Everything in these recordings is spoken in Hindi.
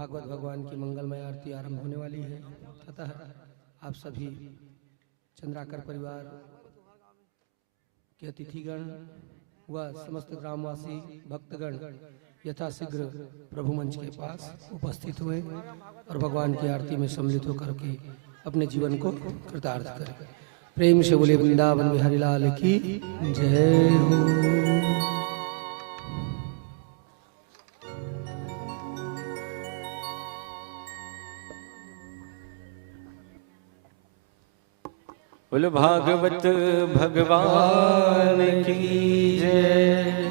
भागवत भगवान की मंगलमय आरती आरंभ होने वाली है। अतः आप सभी चंद्राकर परिवार के अतिथिगण व समस्त ग्रामवासी भक्तगण यथाशीघ्र प्रभु मंच के पास उपस्थित हुए और भगवान की आरती में सम्मिलित होकर के अपने जीवन को कृतार्थ करें। प्रेम से बोले वृंदावन बिहारी लाल की जय हो। बोल भागवत भगवान की जय।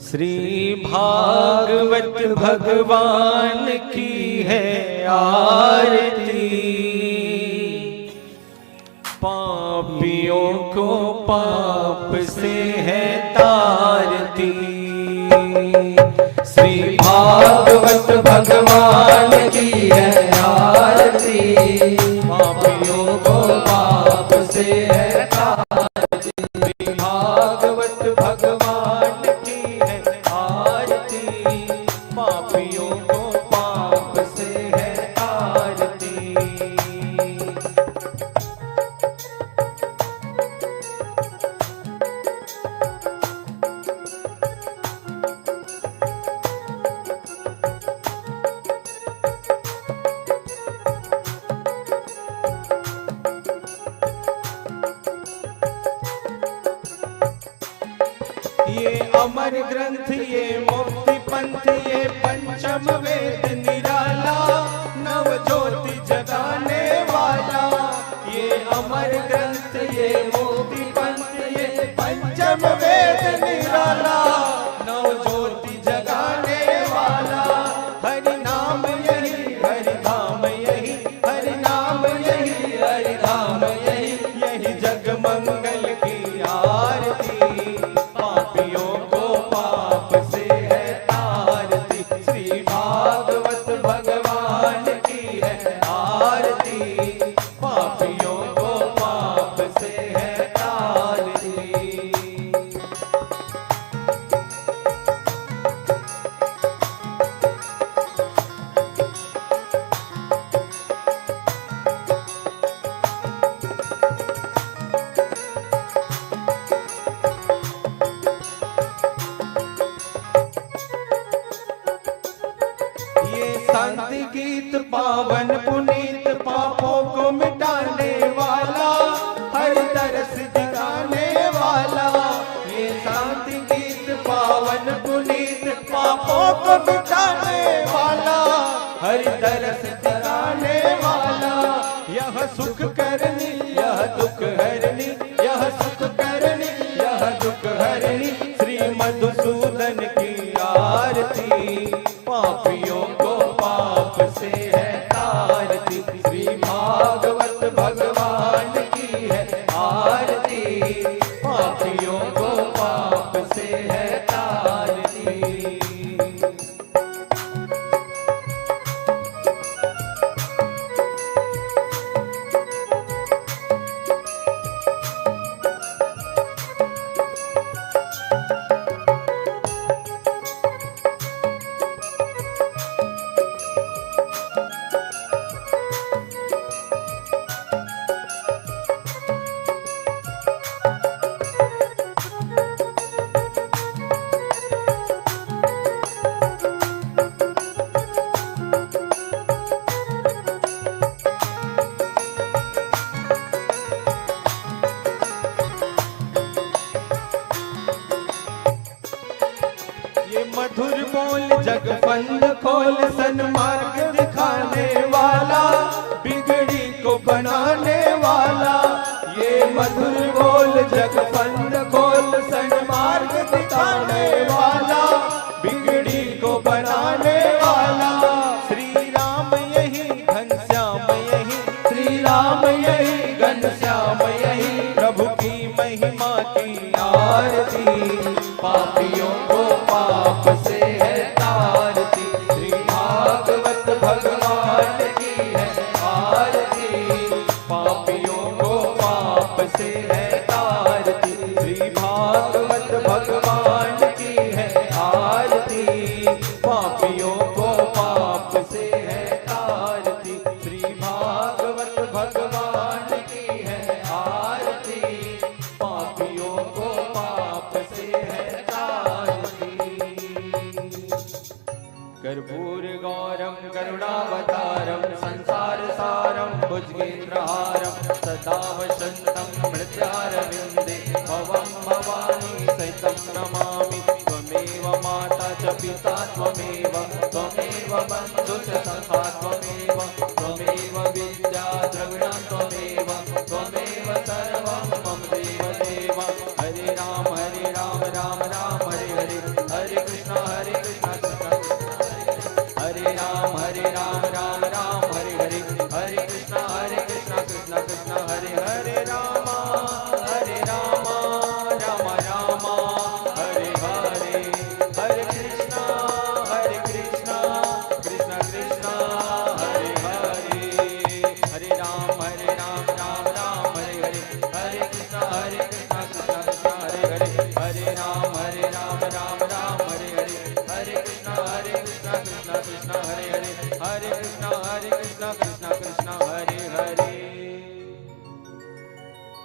श्री भागवत भगवान की है आरती, पापियों को पाप से है तारती। श्री भागवत भगवान की है आरती, पापियों को पाप से है तारती। श्री भागवत भगवान की है आरती, पापियों को पाप से है तारती। ये अमर ग्रंथ, ये मुक्ति पंथ, ये पंचम वेद निराला, नव ज्योति जगाने वाला। ये अमर ग्रंथ, ये मुक्ति पंथ, ये पंचम वेद निराला, नव ज्योति जगाने वाला। हरि नाम यही, हरि धाम यही, हरि नाम यही, हरि धाम यही, यही जग मंगल की आरती। पापियों को पाप से है तारती। श्री भागवत भगवान की है आरती, पापियों को पाप से है तारती। शांति गीत पावन पुनीत, पापों को मिटाने वाला, हर तरस दिखाने वाला। ये शांति गीत पावन पुनीत, पापों को मिटाने वाला, हर तरस दिखाने वाला। यह सुख करनी, यह दुख हरनी, यह सुख करनी, यह दुख हरनी। श्री मधुसूदन की आरती, पापियों को पाप से है तारती। श्री भागवत भगवान की है आरती, पापियों को पाप से है तारती। मधुर बोल जग फंद खोल, सन्मार्ग दिखाने वाला, बिगड़ी को बनाने वाला। ये मधुर बोल जग फंद खोल, सन्मार्ग दिखाने वाला, बिगड़ी को बनाने वाला। श्री राम यही, घनश्याम यही, श्री राम यही, घनश्याम यही, प्रभु की महिमा की आरती। पापियों को पाप से है तारती। श्री भागवत भगवान की है आरती, पापियों को पाप से है सदा वसन्तं मृत्यारविन्दे भवं भवानी सहितं नमामि त्वमेव माता च पिता त्वमेव बन्धु च सखा त्वमेव विद्या द्रविणं त्वमेव सर्वं मम देव हरे राम राम राम हरे हरे हरे कृष्ण कृष्ण हरे राम राम राम हरे हरे हरे कृष्ण कृष्ण कृष्ण हरे हरे राम राम राम हरे हरे हरे कृष्ण कृष्ण कृष्ण हरे हरे हरे राम राम हरे हरे हरे कृष्ण कृष्ण कृष्ण हरे हरे हरे राम राम हरे हरे हरे कृष्ण कृष्ण कृष्ण हरे हरे हरे कृष्ण कृष्ण कृष्ण हरे हरे।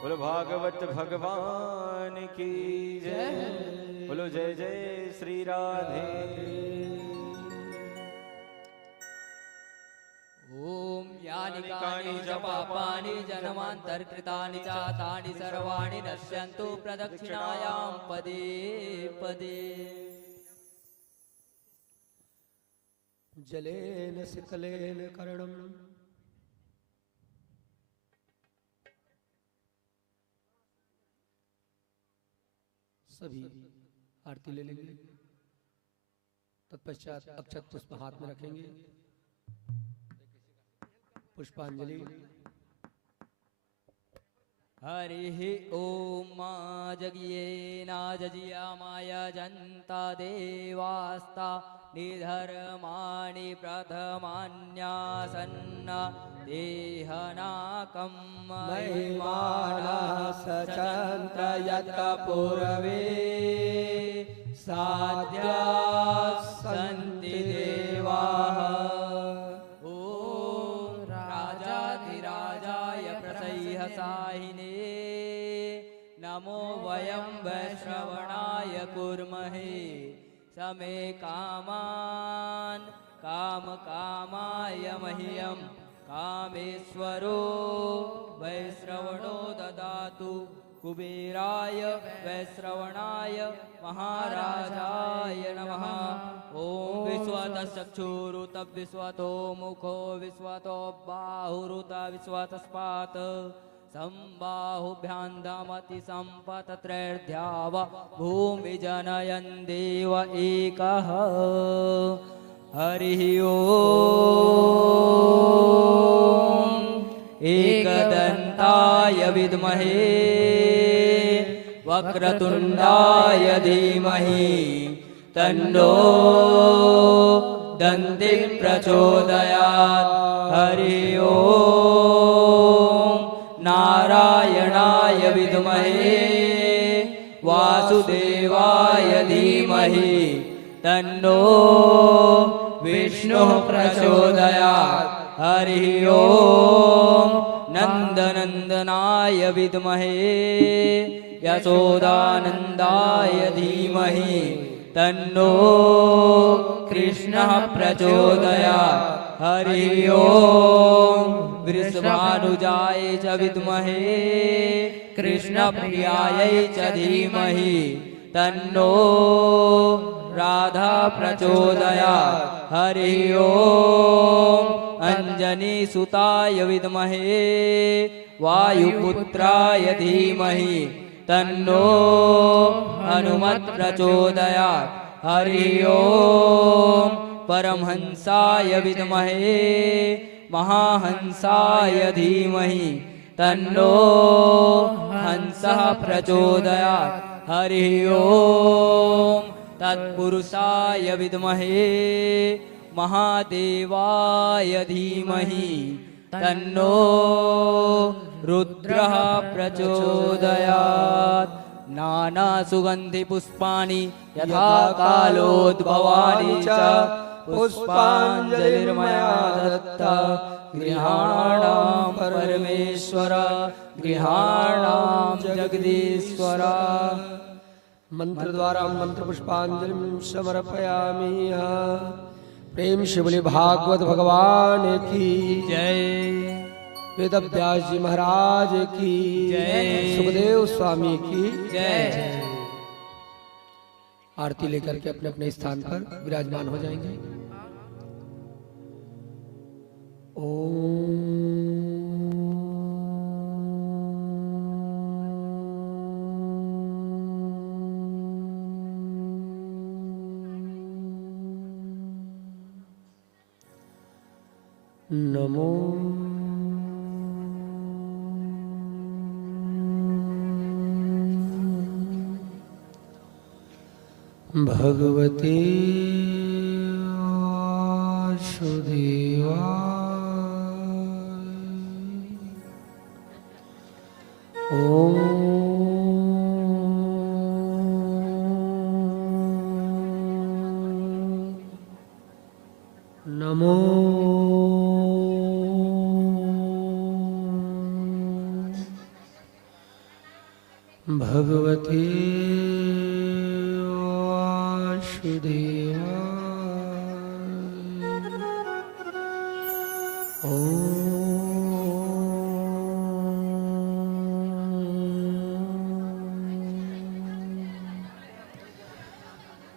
बोलो भागवत भगवान की जय। बोलो जय जय श्री राधे। ओम यानि कानि च पापानि जन्मान्तर्कृतानि च तानि सर्वाणि नश्यन्तु प्रदक्षिणायां पदे पदे। जलेन शीतलेन कर्णम सभी आरती ले लेंगे। तत्पश्चात अक्षत पुष्प हाथ में रखेंगे। पुष्पांजलि। हरिः ओम जगियेना जजियामाय जन्ता देवास्ता निधर्माणि प्रथमान्यासन्न देहनाकं महिमानः सचन्त यत्र पूर्वे साध्याः सन्ति देवाः। ॐ राजाधिराजाय प्रसह्यसाहिने नमो वयं वैश्रवणाय कुर्महे समे कामान् कामकामाय मह्यं कामेश्वरो वैश्रवणो ददातु कुबेराय वैश्रवणाय महाराजाय नमः। ॐ विश्वतः चक्षुरुत विश्वतो मुखो विश्वतो बाहुरुत विश्वतस्पात् संबाहुभ्यां दमति सम्पतत्रैर्ध्याव भूमि जनयन् देव एकः। हरिः ओम एकदन्ताय विद्महे वक्रतुण्डाय धीमहि तन्नो दन्तिः प्रचोदयात्। हरिः ओम नारायणाय विद्महे वासुदेवाय धीमहि तन्नो विष्णुः प्रचोदयात्। हरिः ओम नन्दनन्दनाय विद्महे यशोदानन्दाय धीमहि तन्नो कृष्णः प्रचोदयात्। हरिः ओम वृषभानुजाय च विद्महे कृष्णप्रियायै च धीमहि तन्नो राधा प्रचोदयात्। हरिः ओम अंजनीसुताय विद्महे वायुपुत्राय धीमहि तन्नो हनुमत् प्रचोदयात्। हरिः ओम परमहंसाय विद्महे महाहंसाय धीमहि तन्नो हंसः प्रचोदयात्। हरिः ओम तत्पुरुषाय विद्महे महादेवाय धीमहि तन्नो रुद्रः प्रचोदयात्। नानासुगन्धिपुष्पाणि यथा कालोद्भवानि च पुष्पाञ्जलिर्मया दत्ता गृहाणां परमेश्वर गृहाणां जगदीश्वर। मंत्र द्वारा मंत्र पुष्पांजलि समर्पयामि। प्रेम से बोले भागवत भगवान की जय। वेद व्यास जी महाराज की जय। सुखदेव स्वामी की जय। आरती लेकर के अपने अपने स्थान पर विराजमान हो जाएंगे। नमो भगवते वासुदेवाय। नमो भगवते वासुदेवाय।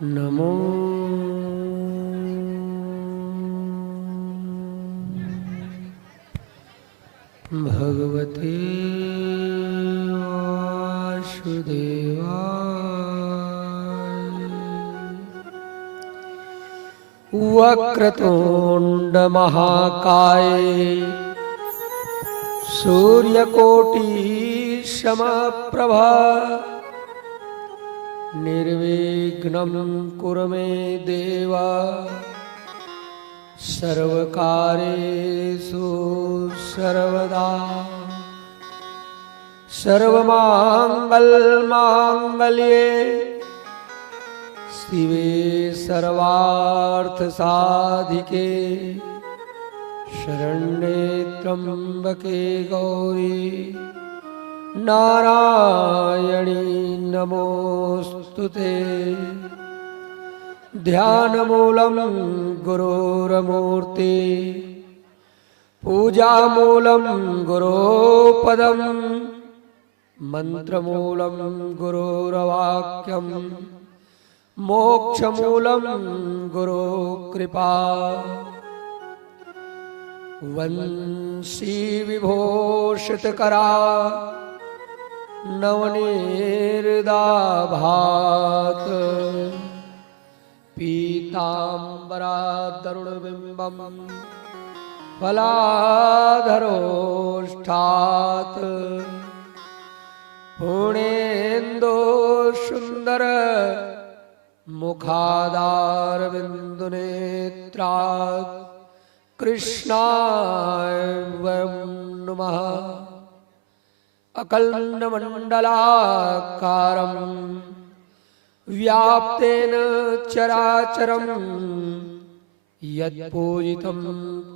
नमो भगवते वासुदेवाय। वक्रतुंड महाकाय सूर्यकोटि समप्रभा निर्विघ्नं कुरु मे देवा सर्वकार्येषु सर्वदा। सर्वमंगलमांगल्ये शिवे सर्वार्थसाधिके शरण्ये त्र्यंबके गौरी नारायणी नमोस्तुते। ध्यानमूलं गुरोरमूर्ति पूजामूलं गुरोपदं मंत्रमूलं गुरोरवाक्यं मोक्षमूलं गुरो कृपा। वंशी विभूषितकरा नवनीर्दाभात पीताम्बरादरुणबिम्बं फलाधरोष्ठात् पूर्णेन्दो सुन्दर मुखादारविन्दुनेत्रात् कृष्णाय वयं नुमः। अकल्नमण्डलाकारं व्याप्तेन चराचरं यत्पूजितं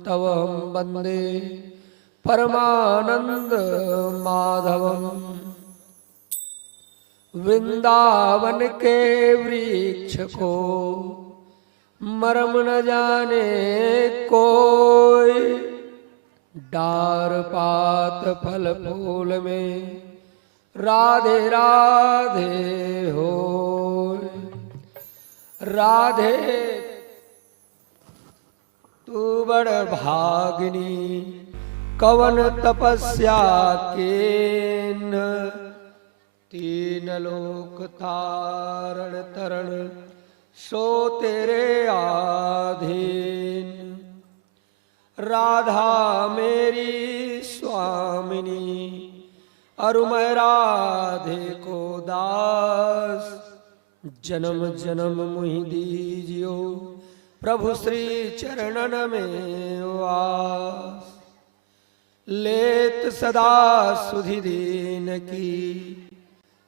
तवहं वन्दे परमानन्दमाधवम्। वृंदावन के वृक्ष को मरम न जाने कोई, डार पात फल फूल में राधे राधे हो। राधे तू बड़ भागिनी कवन तपस्या के न, तीन लोक तारण तरण सो तेरे आधीन। राधा मेरी स्वामिनी अरु मैं राधे को दास। जन्म जन्म मुहि दीजियो प्रभु श्री चरणन में वास। लेत सदा सुधि दीन की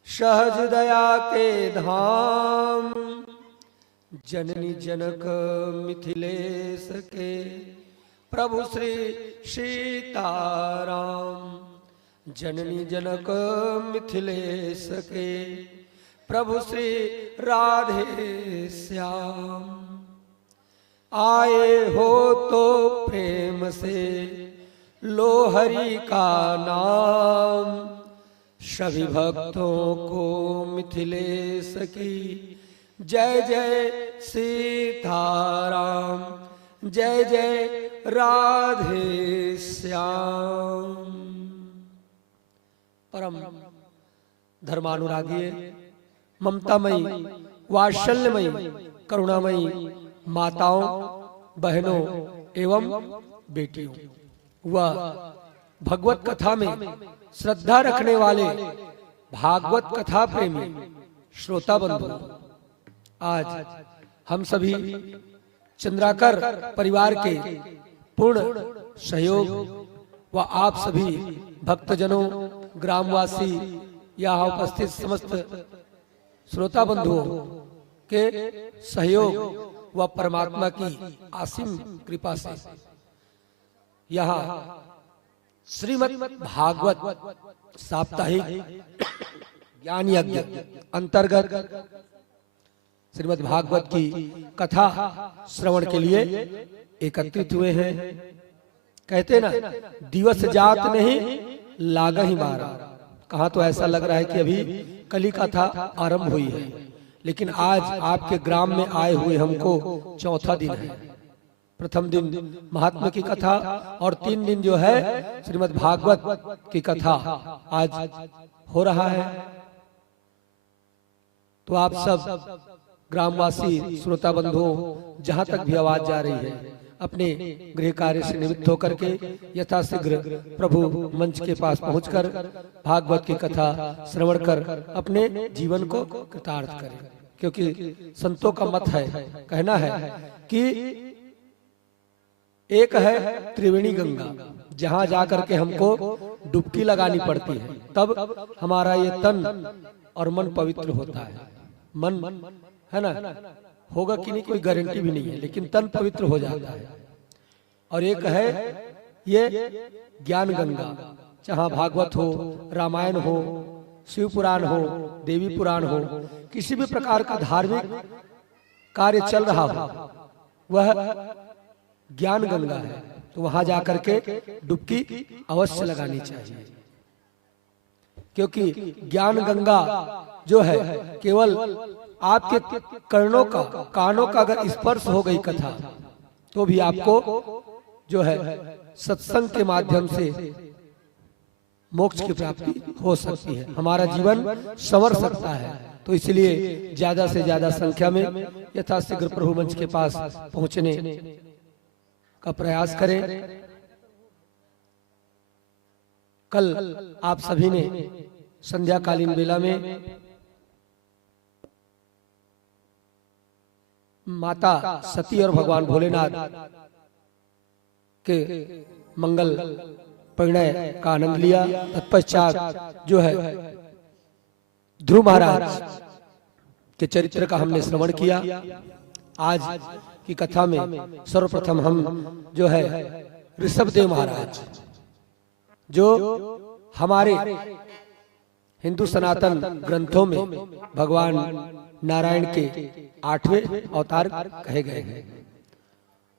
सहज दया के धाम। जननी जनक मिथिलेश के प्रभु श्री सीताराम। जननी जनक मिथिलेश के प्रभु श्री राधे श्याम। आए हो तो प्रेम से लो हरि का नाम, सभी भक्तों को मिथिलेश की जय जय सीताराम, जय जय राधे श्याम। परम धर्मानुरागी, ममतामयी, वात्सल्यमयी, करुणामयी माताओं, बहनों एवं बेटियों, वह भगवत कथा में श्रद्धा रखने वाले भागवत कथा प्रेमी श्रोता बंधु, आज हम सभी चंद्राकर परिवार के पूर्ण सहयोग व आप सभी भक्तजनों, ग्रामवासी, यहाँ उपस्थित समस्त श्रोता बंधुओं के सहयोग व परमात्मा की असीम कृपा से यहाँ श्रीमद् भागवत साप्ताहिक ज्ञान यज्ञ अंतर्गत श्रीमद् भागवत की कथा श्रवण के लिए एकत्रित हुए हैं। कहते ना, दिवस जात नहीं लागा ही मारा। कहाँ तो ऐसा लग रहा है कि अभी कली कथा आरंभ हुई है, लेकिन आज आपके ग्राम में आए हुए हमको चौथा दिन है। प्रथम दिन महात्मा की कथा और 3 दिन जो है श्रीमद् भागवत की कथा आज हो रहा है। तो आप सब ग्रामवासी श्रोता बंधुओं, जहां तक भी आवाज जा रही है, अपने गृह कार्य से निवृत्त होकर के यथाशीघ्र प्रभु मंच के पास पहुंचकर भागवत की कथा श्रवण कर अपने जीवन को कृतार्थ करें। क्योंकि संतों का मत है, कहना है कि एक है त्रिवेणी गंगा, जहां जाकर के हमको डुबकी लगानी पड़ती है, तब हमारा ये तन और मन पवित्र होता है। मन है ना, होगा कि नहीं कोई गारंटी भी नहीं है, लेकिन तन पवित्र हो जाता है। और एक है ये ज्ञान गंगा, जहां भागवत हो, रामायण हो, शिव पुराण हो, देवी पुराण हो, किसी भी प्रकार का धार्मिक कार्य चल रहा हो, वह ज्ञान गंगा है। तो वहां जाकर के डुबकी अवश्य लगानी चाहिए, क्योंकि ज्ञान गंगा जो है केवल आपके कानों का अगर स्पर्श हो गई कथा, तो भी आपको जो है सत्संग के माध्यम से मोक्ष की प्राप्ति हो सकती है, हमारा जीवन संवर सकता है। तो इसलिए ज्यादा से ज्यादा संख्या में यथाशीघ्र प्रभु मंच के पास पहुंचने का प्रयास करें। कल आप सभी ने संध्याकालीन बेला में माता सती और भगवान भोलेनाथ के मंगल परिणय का आनंद लिया। तत्पश्चात जो है ध्रुव महाराज के चरित्र का हमने श्रवण किया। आज की कथा में सर्वप्रथम हम जो है ऋषभदेव महाराज, जो हमारे हिंदू सनातन ग्रंथों में भगवान नारायण के 8वें अवतार कहे गए हैं,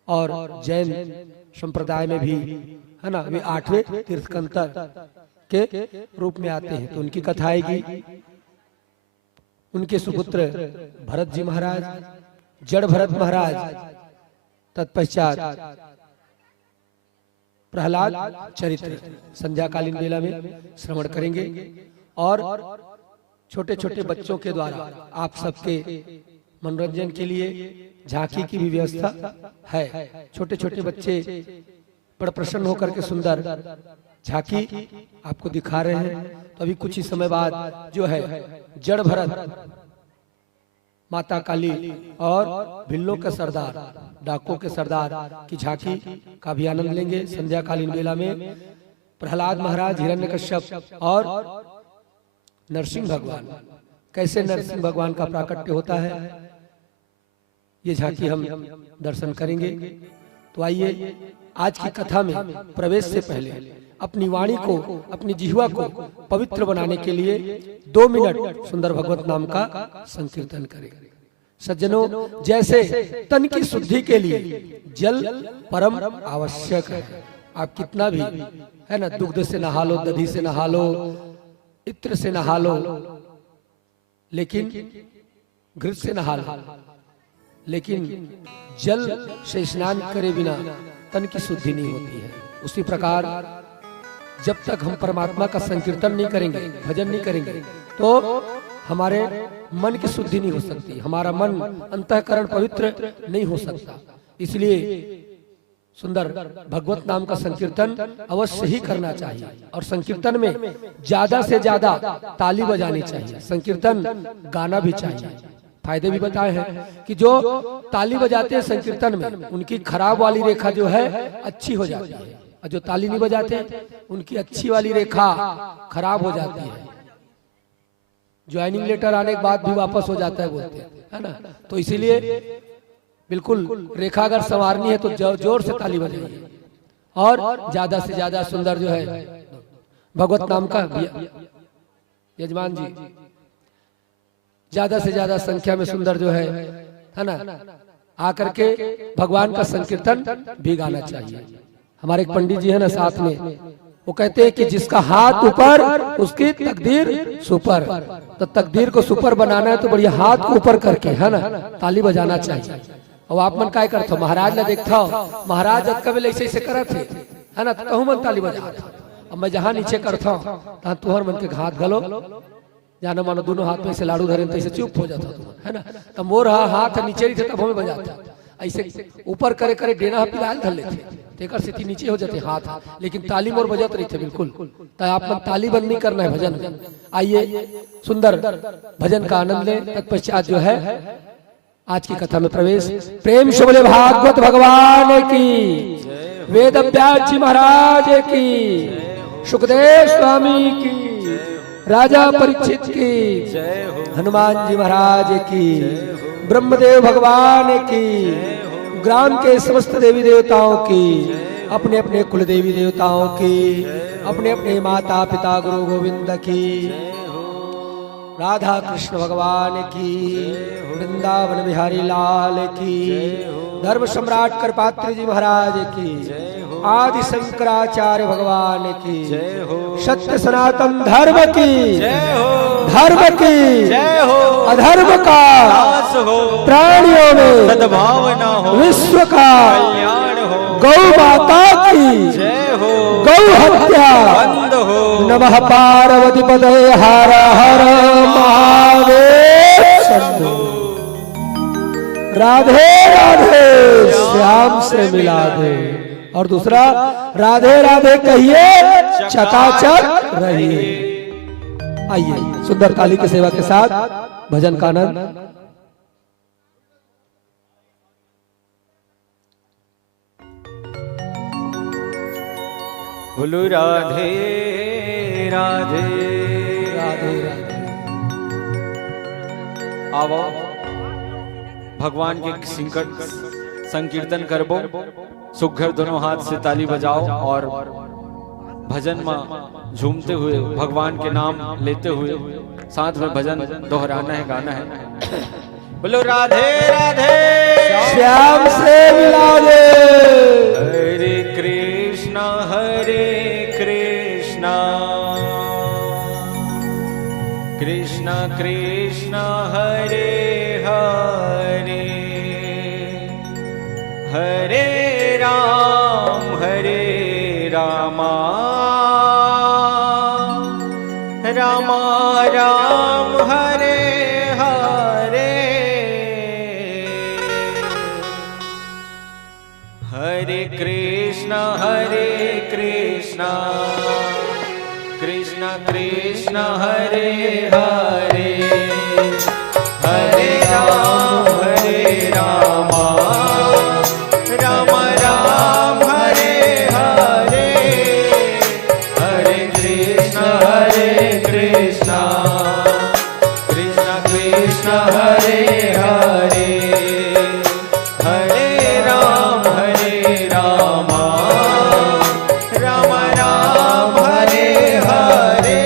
और जैन संप्रदाय में भी है ना, वे 8वें तीर्थंकर के रूप में आते हैं। तो उनकी कथा आएगी। उनके सुपुत्र भरत जी महाराज, जड़ भरत महाराज, तत्पश्चात प्रहलाद चरित्र संध्याकालीन बेला में श्रवण करेंगे। और छोटे छोटे बच्चों के द्वारा आप सबके मनोरंजन के लिए झांकी की भी व्यवस्था है। छोटे छोटे बच्चे बड़ा प्रसन्न होकर के सुंदर झांकी आपको दिखा रहे हैं। तो अभी कुछ ही समय बाद जो है जड़ भरत, माता काली और भिल्लों का सरदार, डाकों के सरदार की झांकी का भी आनंद लेंगे संध्याकालीन बेला में। प्रहलाद महाराज, हिरण्यकश्यप और नरसिंह भगवान, कैसे नरसिंह भगवान का प्राकट्य होता है, ये झांकी हम दर्शन करेंगे। तो आइए आज की कथा में प्रवेश से पहले अपनी वाणी को, अपनी जिह्वा को पवित्र बनाने के लिए 2 मिनट सुंदर भगवत नाम का संकीर्तन करें। सज्जनों, जैसे तन की शुद्धि के लिए जल परम आवश्यक है, आप कितना भी है ना, दुग्ध से नहा लो, दधी से नहा लो, इत्र से नहा लो, लेकिन घृत से नहा लो, लेकिन जल से स्नान करे बिना तन की शुद्धि नहीं होती है। उसी प्रकार जब तक हम परमात्मा का संकीर्तन नहीं करेंगे, भजन नहीं करेंगे, तो हमारे मन की शुद्धि नहीं हो सकती, हमारा मन अंतःकरण पवित्र नहीं हो सकता। इसलिए सुंदर भगवत नाम का संकीर्तन अवश्य ही करना चाहिए, और संकीर्तन में ज्यादा से ज्यादा ताली बजानी चाहिए, संकीर्तन गाना भी चाहिए। फायदे भी बताए हैं कि जो ताली बजाते हैं संकीर्तन में, उनकी खराब वाली रेखा जो है अच्छी हो जाती है, और जो ताली नहीं बजाते उनकी अच्छी वाली रेखा खराब हो जाती है। ज्वाइनिंग लेटर आने के बाद भी वापस हो जाता है, बोलते हैं, है ना। तो इसीलिए बिल्कुल रेखा अगर संवारनी है तो जोर से ताली बजाइए, और ज्यादा से ज्यादा सुंदर जो है भगवत नाम का यजमान जी ज्यादा से ज्यादा संख्या में सुंदर जो है ना, आकर के भगवान का संकीर्तन भी गाना चाहिए। हमारे एक पंडित जी है ना साथ में, वो कहते हैं कि जिसका हाथ ऊपर उसकी तकदीर सुपर। तो तकदीर को सुपर बनाना है तो बढ़िया हाथ को ऊपर करके है ना ताली बजाना चाहिए। और आप मन काय करते हो, महाराज ने देखता हो, महाराज जब कभी ऐसे ऐसे करत थे है ना, कहूँ मन ताली बजा। अब मैं जहाँ नीचे करता हूँ तहाँ तुहर मन के हाथ गलो, जाना मानो दोनों हाथ में से लाड़ू धरे तो ऐसे चुप हो जाता है ना। तब मोर हाथ नीचे नहीं थे तब हमें बजाता, ऐसे ऊपर करे करे डेना पिलाल धर लेते, तेकर से नीचे हो जाते हाथ, लेकिन ताली मोर बजात रही थे बिल्कुल। तो आप मन ताली बंद नहीं करना है भजन। आइए सुंदर भजन का आनंद लें, तत्पश्चात जो है आज की कथा में प्रवेश। प्रेम से बोले भागवत भगवान की, वेद व्यास जी महाराज की, सुखदेव स्वामी की, राजा परीक्षित की, हनुमान जी महाराज की, ब्रह्मदेव भगवान की, ग्राम के समस्त देवी देवताओं की, अपने अपने कुल देवी देवताओं की, अपने अपने माता पिता गुरु गोविंद की, राधा कृष्ण भगवान की, वृंदावन बिहारी लाल की, धर्म सम्राट करपात्री जी महाराज की, आदि शंकराचार्य भगवान की, सत्य सनातन धर्म की, धर्म की, अधर्म का प्राणियों में सद्भावना हो, विश्व का कल्याण हो, गौ माता की गौ हत्या बंद हो। नमः पार्वती पदे हर हर महादेव शंभो। राधे राधे श्याम से मिला दे, और दूसरा राधे राधे कहिए चकाचक रहिए। आइए सुंदर ताली की सेवा के साथ भजन का आनंद। बोलो राधे राधे राधे राधे। आवो भगवान के संकीर्तन करबो, सुघर दोनों हाथ से ताली बजाओ और भजन में झूमते हुए भगवान के नाम लेते हुए साथ में भजन दोहराना है, गाना है। बोलो राधे राधे श्याम से मिला दे। हरे कृष्णा कृष्णा कृष्णा हरे हरे, हरे राम राम राम हरे हरे, हरे कृष्णा कृष्णा कृष्णा हरे हरे, हरे राम राम राम हरे हरे, हरे कृष्णा कृष्णा कृष्णा हरे हरे, हरे राम राम राम हरे हरे,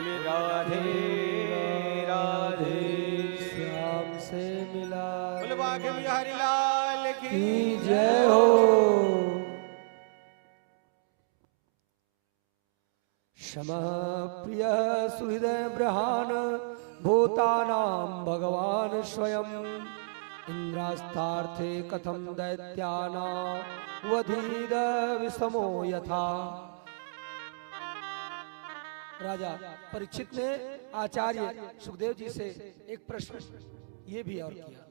बोले राधे राधे श्याम से मिला बोले बाके बिहारी लाल की जय हो। क्षमा प्रिय सुहृदय ब्रहान भूतानां भगवान स्वयं इंद्रास्तार्थे कथम दैत्याना वधीद विषमो यथा। राजा परीक्षित ने आचार्य सुखदेव जी से एक प्रश्न ये भी और किया।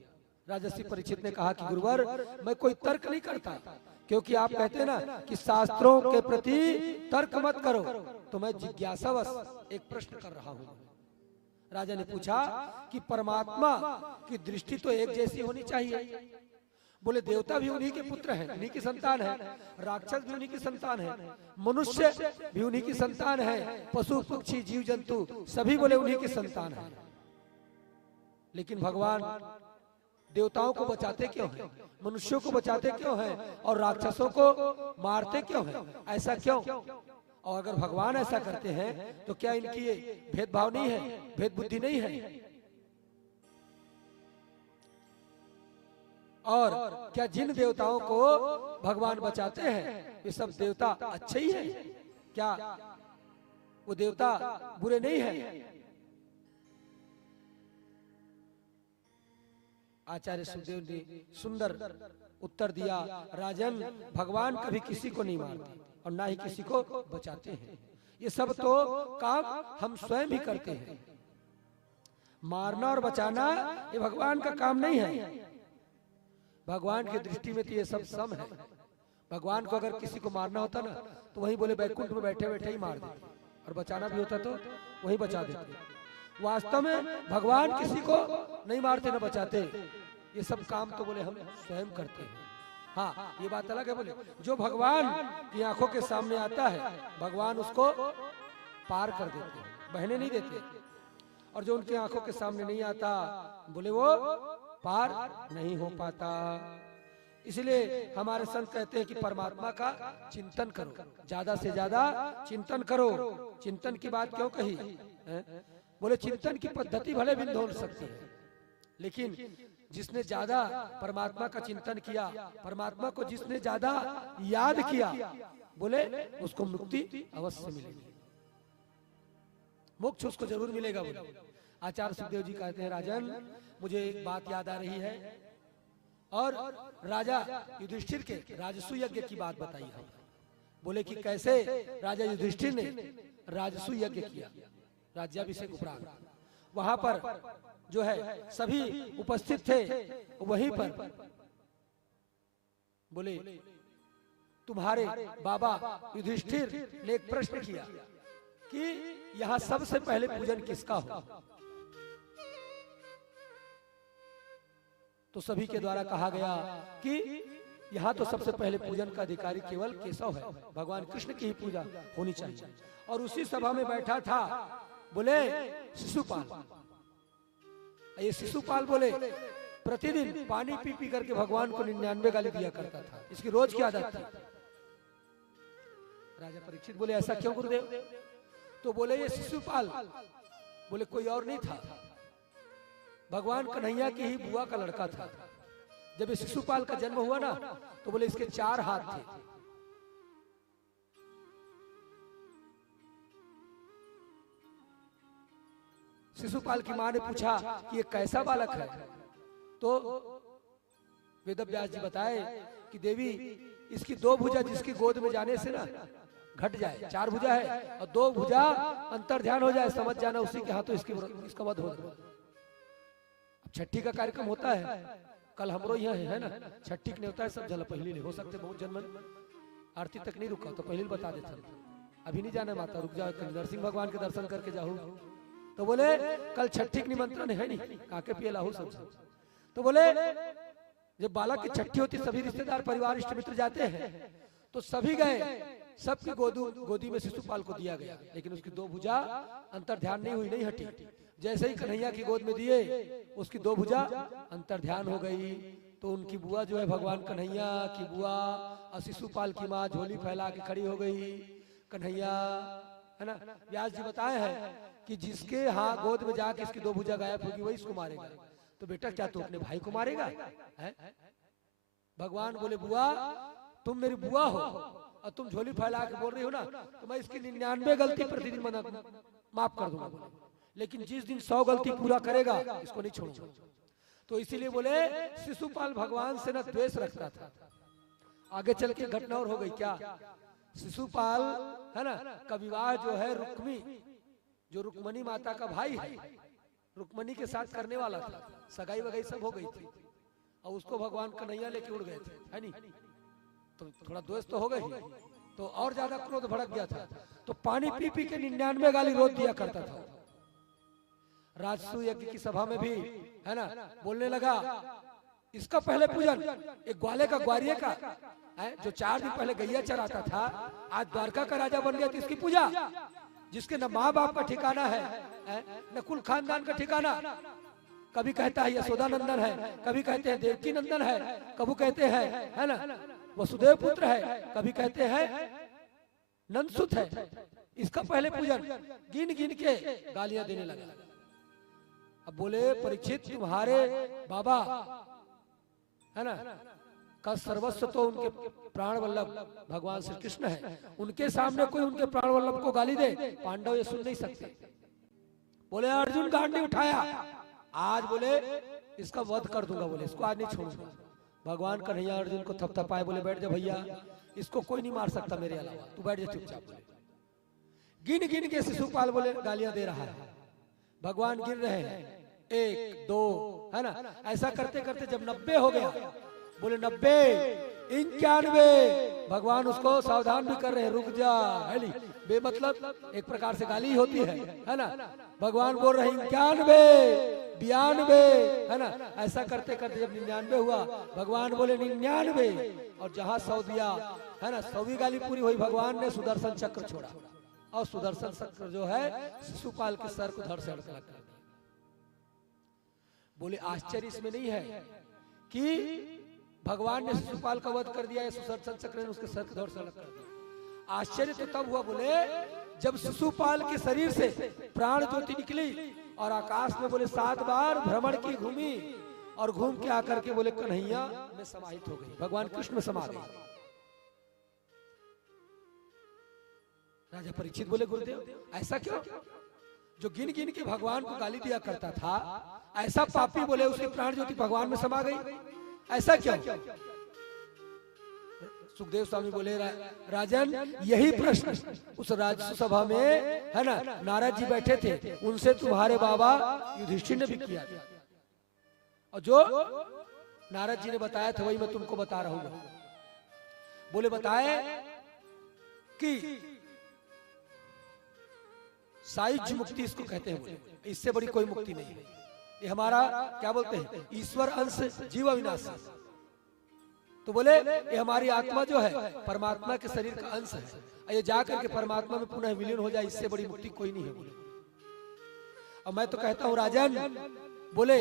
राजर्षि परीक्षित ने कहा कि गुरुवर मैं कोई तर्क नहीं करता, क्योंकि आप कहते हैं ना कि शास्त्रों के प्रति तर्क मत करो, तो मैं जिज्ञासावश एक प्रश्न कर रहा हूँ। राजा ने पूछा कि परमात्मा की दृष्टि तो एक जैसी होनी चाहिए। बोले देवता भी उन्हीं के पुत्र हैं, उन्हीं की संतान है, राक्षस भी उन्हीं की संतान है, मनुष्य भी उन्हीं की संतान है, पशु पक्षी जीव जंतु सभी बोले उन्हीं की संतान है। लेकिन भगवान देवताओं को बचाते क्यों हैं, मनुष्यों को बचाते क्यों हैं और राक्षसों को मारते क्यों हैं? ऐसा क्यों? और अगर भगवान ऐसा करते हैं तो क्या इनकी ये भेदभाव नहीं है, भेद बुद्धि नहीं है? और क्या जिन देवताओं को भगवान बचाते हैं वे सब देवता अच्छे ही हैं? क्या वो देवता बुरे नहीं हैं? आचार्य सुखदेव ने सुंदर उत्तर दिया, राजन भगवान कभी किसी को नहीं मारते और ना ही किसी को बचाते हैं। ये सब तो काम हम स्वयं ही करते हैं। मारना और बचाना ये भगवान का काम नहीं है। भगवान की दृष्टि में तो ये सब सम है। भगवान को अगर किसी को मारना होता ना तो वहीं बोले बैकुंठ में बैठे बैठे ही मार देते, और बचाना भी होता तो वहीं बचा देते। वास्तव में भगवान किसी को नहीं मारते न बचाते, ये सब काम तो बोले हम स्वयं करते हैं। हाँ ये बात अलग है, बोले जो भगवान की आंखों के सामने आता है भगवान उसको पार कर देते हैं, बहने नहीं देते, और जो उनकी आंखों के सामने नहीं आता बोले वो पार नहीं हो पाता। इसलिए हमारे संत कहते हैं कि परमात्मा का चिंतन करो, ज्यादा से ज्यादा चिंतन करो। चिंतन की बात क्यों कही है? बोले चिंतन की पद्धति भले भिन्न हो सकती है, लेकिन जिसने ज्यादा परमात्मा का चिंतन किया, परमात्मा को जिसने ज्यादा याद किया, बोले उसको मुक्ति अवश्य मिलेगी, मोक्ष उसको जरूर मिलेगा। बोले आचार्य सुखदेव जी कहते हैं, राजन मुझे एक बात याद आ रही है, और राजा युधिष्ठिर के राजसु यज्ञ की बात बताई है। बोले कि कैसे राजा युधिष्ठिर ने राजसु यज्ञ किया राज्याभिषेक उपरांत। वहां पर जो है सभी उपस्थित थे, वहीं पर बोले तुम्हारे बाबा युधिष्ठिर ने एक प्रश्न किया कि यहाँ सबसे पहले पूजन किसका हो? तो सभी के द्वारा कहा गया कि यहाँ तो सबसे पहले पूजन का अधिकारी केवल केशव है, भगवान कृष्ण की ही पूजा होनी चाहिए। और उसी सभा में बैठा था बोले शिशुपाल। ये शिशुपाल बोले प्रतिदिन पानी पी पी करके भगवान को 99 गाली दिया करता था, इसकी रोज की आदत थी। राजा परीक्षित बोले ऐसा क्यों गुरुदेव? तो बोले ये शिशुपाल बोले कोई और नहीं था, भगवान कन्हैया की ही बुआ का लड़का था। जब ये शिशुपाल का जन्म हुआ ना तो बोले इसके 4 हाथ थे। शिशुपाल की मां ने पूछा कि ये कैसा बालक है? तो वेदव्यास जी बताए कि देवी इसकी 2 भुजा जिसकी गोद में जाने से ना घट जाए, 4 भुजा है और 2 भुजा अंतर ध्यान हो जाए, समझ जाना उसी के हाथों इसका वध हो जाए। छठी का कार्यक्रम होता है, कल हमरो यहाँ है ना, छठी के होता है सब जल पहली ले हो सकते बहुत जन्म आरती तक नहीं रुका तो पहले बता देता, अभी नहीं जाना माता रुक जाओ, नरसिंह भगवान के दर्शन करके जाओ। तो बोले कल छठी की निमंत्रण है नहीं, काके पिए लाहू सब। तो बोले जब बालक की छठी होती सभी रिश्तेदार परिवार इष्ट मित्र जाते हैं, तो सभी गए, सबकी गोदी में शिशुपाल को दिया गया, लेकिन उसकी 2 भुजा अंतर ध्यान नहीं हुई, नहीं हटी। जैसे ही कन्हैया की गोद में दिए उसकी 2 भुजा अंतर ध्यान हो गई। तो उनकी बुआ जो है भगवान कन्हैया की बुआ और शिशुपाल की माँ झोली फैला के खड़ी हो गई। कन्हैया है ना, व्यास जी बताए हैं कि जिसके हाँ गोद में जाके इसकी 2 भुजा गायब होगी वही इसको मारेगा। तो बेटा क्या तू अपने भाई को मारेगा है? भगवान बोले बुआ तुम मेरी बुआ हो और तुम झोली फैला के बोल रही हो ना, तो मैं इसकी 99 गलती प्रतिदिन माफ कर दूंगा, लेकिन जिस दिन 100 गलती पूरा करेगा इसको नहीं छोड़ूंगा। तो इसीलिए बोले शिशुपाल भगवान से ना द्वेष रखता था। आगे चल के घटना और हो गई क्या, शिशुपाल है ना का विवाह जो है रुक्मी, जो रुक्मणी माता का भाई है, रुक्मणी के साथ करने वाला था, सगाई वगाई सब हो गई थी, और उसको भगवान कन्हैया लेके उड़ गए थे, है नहीं? तो थोड़ा द्वेष तो हो गई, तो और ज्यादा क्रोध भड़क गया था। तो पानी पी पी के 99 गाली रोज दिया करता था। राजसू यज्ञ की सभा में भी है ना बोलने लगा, इसका पहले पूजन एक ग्वाले का ग्वारिये का है, जो 4 दिन पहले गैया चराता था, आज द्वारका का राजा बन गया, तो इसकी पूजा, जिसके न माँ बाप का ठिकाना है न कुल खानदान का ठिकाना। कभी कहता है यशोदा नंदन है, कभी कहते हैं देवकी नंदन है, कभी कहते हैं है ना वसुदेव पुत्र है, कभी कहते हैं नंदसुत है। इसका पहले पूजन गिन गिन के गालियां देने लगा। अब बोले परीक्षित तुम्हारे बाबा है ना का सर्वस्व तो उनके प्राण वल्लभ भगवान श्री कृष्ण है, उनके सामने कोई उनके प्राण वल्लभ को गाली दे, पांडव ये सुन नहीं सकते। बोले अर्जुन गांड नहीं उठाया, आज बोले इसका वध कर दूंगा, बोले इसको आज नहीं छोड़ूंगा। भगवान कन्हैया अर्जुन को थपथपाए, बोले बैठ जा भैया, इसको कोई नहीं मार सकता मेरे अलावा, तू बैठ जा चुपचाप। बोले गिन गिन के शिशुपाल बोले गालियां दे रहा है, भगवान गिन रहे हैं 1 2 है ना, ऐसा करते करते जब 90 हो गया, बोले 90 91, भगवान उसको सावधान भी कर रहे हैं, रुक जा, है नहीं बेमतलब एक प्रकार से गाली होती है ना। भगवान बोल रहे हैं 91 92 है ना, ऐसा करते करते जब 99 हुआ, भगवान बोले 99, और जहां 100 दिया है ना, 100वीं गाली पूरी हुई, भगवान ने सुदर्शन चक्र छोड़ा, और सुदर्शन चक्र जो है शिशुपाल के सर को धड़ से अड़क दिया। बोले आश्चर्य इसमें नहीं है कि भगवान ने शिशुपाल का वध कर दिया, या सुदर्शन चक्र ने उसके सर को धड़ से अड़क कर दिया। आश्चर्य तो तब हुआ बोले जब शिशुपाल के शरीर से प्राण ज्योति निकली, और आकाश में बोले 7 बार भ्रमण की घूमी, और घूम के आकर के बोले कन्हैया में समाहित हो गई, भगवान कृष्ण में समा गए। राजा परीक्षित बोले गुरुदेव ऐसा क्यों, जो गिन गिन के भगवान को गाली दिया करता था, ऐसा पापी बोले उसकी प्राण ज्योति भगवान में समा गई, ऐसा क्यों? सुखदेव स्वामी बोले राजन यही प्रश्न उस राज्यसभा में है ना नारद जी बैठे थे, उनसे तुम्हारे बाबा युधिष्ठिर ने भी किया था, और जो नारद जी ने बताया था वही मैं तुमको बता रहा हूं। बोले बताए कि सायुज्य मुक्ति इसको कहते हैं, इससे बड़ी कोई मुक्ति नहीं है। ये हमारा क्या बोलते हैं ईश्वर अंश जीव अविनाश। तो बोले ये हमारी आत्मा जो है परमात्मा के शरीर का अंश है, ये जाकर के परमात्मा में पुनः विलीन हो जाए, इससे बड़ी मुक्ति कोई नहीं है। बोले और मैं तो कहता हूँ राजन, बोले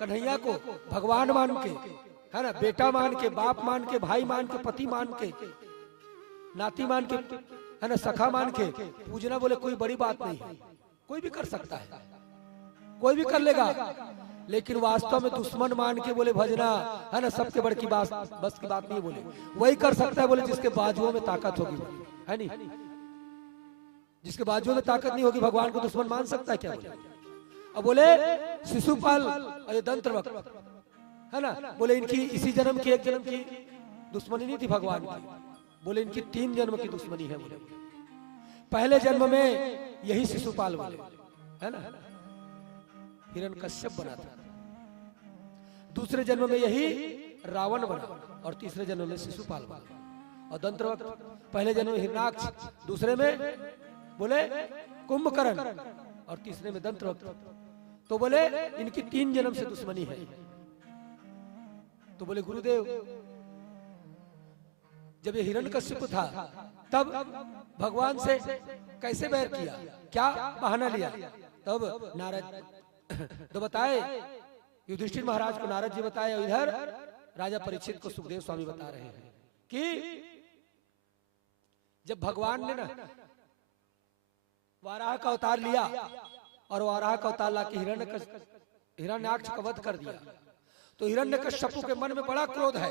कन्हैया को भगवान मान के है ना, बेटा मान के, बाप मान के, भाई मान के, पति मान के, नाती मान के है ना, सखा मान के पूजना बोले कोई बड़ी बात नहीं है, कोई भी कर सकता है, कोई भी कर लेगा। लेकिन वास्तव में दुश्मन मान के बोले भजना है ना, सबके बड़ की बात बस की बात नहीं। बोले वही कर सकता है बोले जिसके बाजुओं में ताकत होगी, है नहीं? जिसके बाजुओं में ताकत नहीं होगी भगवान को दुश्मन मान सकता है क्या? बोले अब बोले शिशुपाल और ये दंत्रवक्र है ना, बोले इनकी इसी जन्म की, एक जन्म की दुश्मनी नहीं थी भगवान की, बोले इनकी 3 जन्म की दुश्मनी है। बोले पहले जन्म में यही शिशुपाल बोले है ना हिरण्यकश्यप बना था, दूसरे जन्म में यही रावण बना, और तीसरे जन्म में शिशुपाल बना। और दंत्रवक्र पहले जन्म में हिरण्याक्ष, दूसरे में बोले कुंभकर्ण, और तीसरे में दंत्रवक्र। तो बोले इनकी 3 जन्म से दुश्मनी है। तो बोले गुरुदेव जब ये हिरण्यकश्यप था तब भगवान से कैसे बैर किया, क्या बहाना लिया? तब नारद तो बताए युधिष्ठिर महाराज को नारद जी बताए, और इधर राजा परीक्षित को सुखदेव स्वामी बता रहे हैं कि जब भगवान ने ना वाराह का अवतार लिया और वाराह का अवतार लाके हिरण्याक्ष का वध कर दिया। तो हिरण्यकश्यप के मन में बड़ा क्रोध है,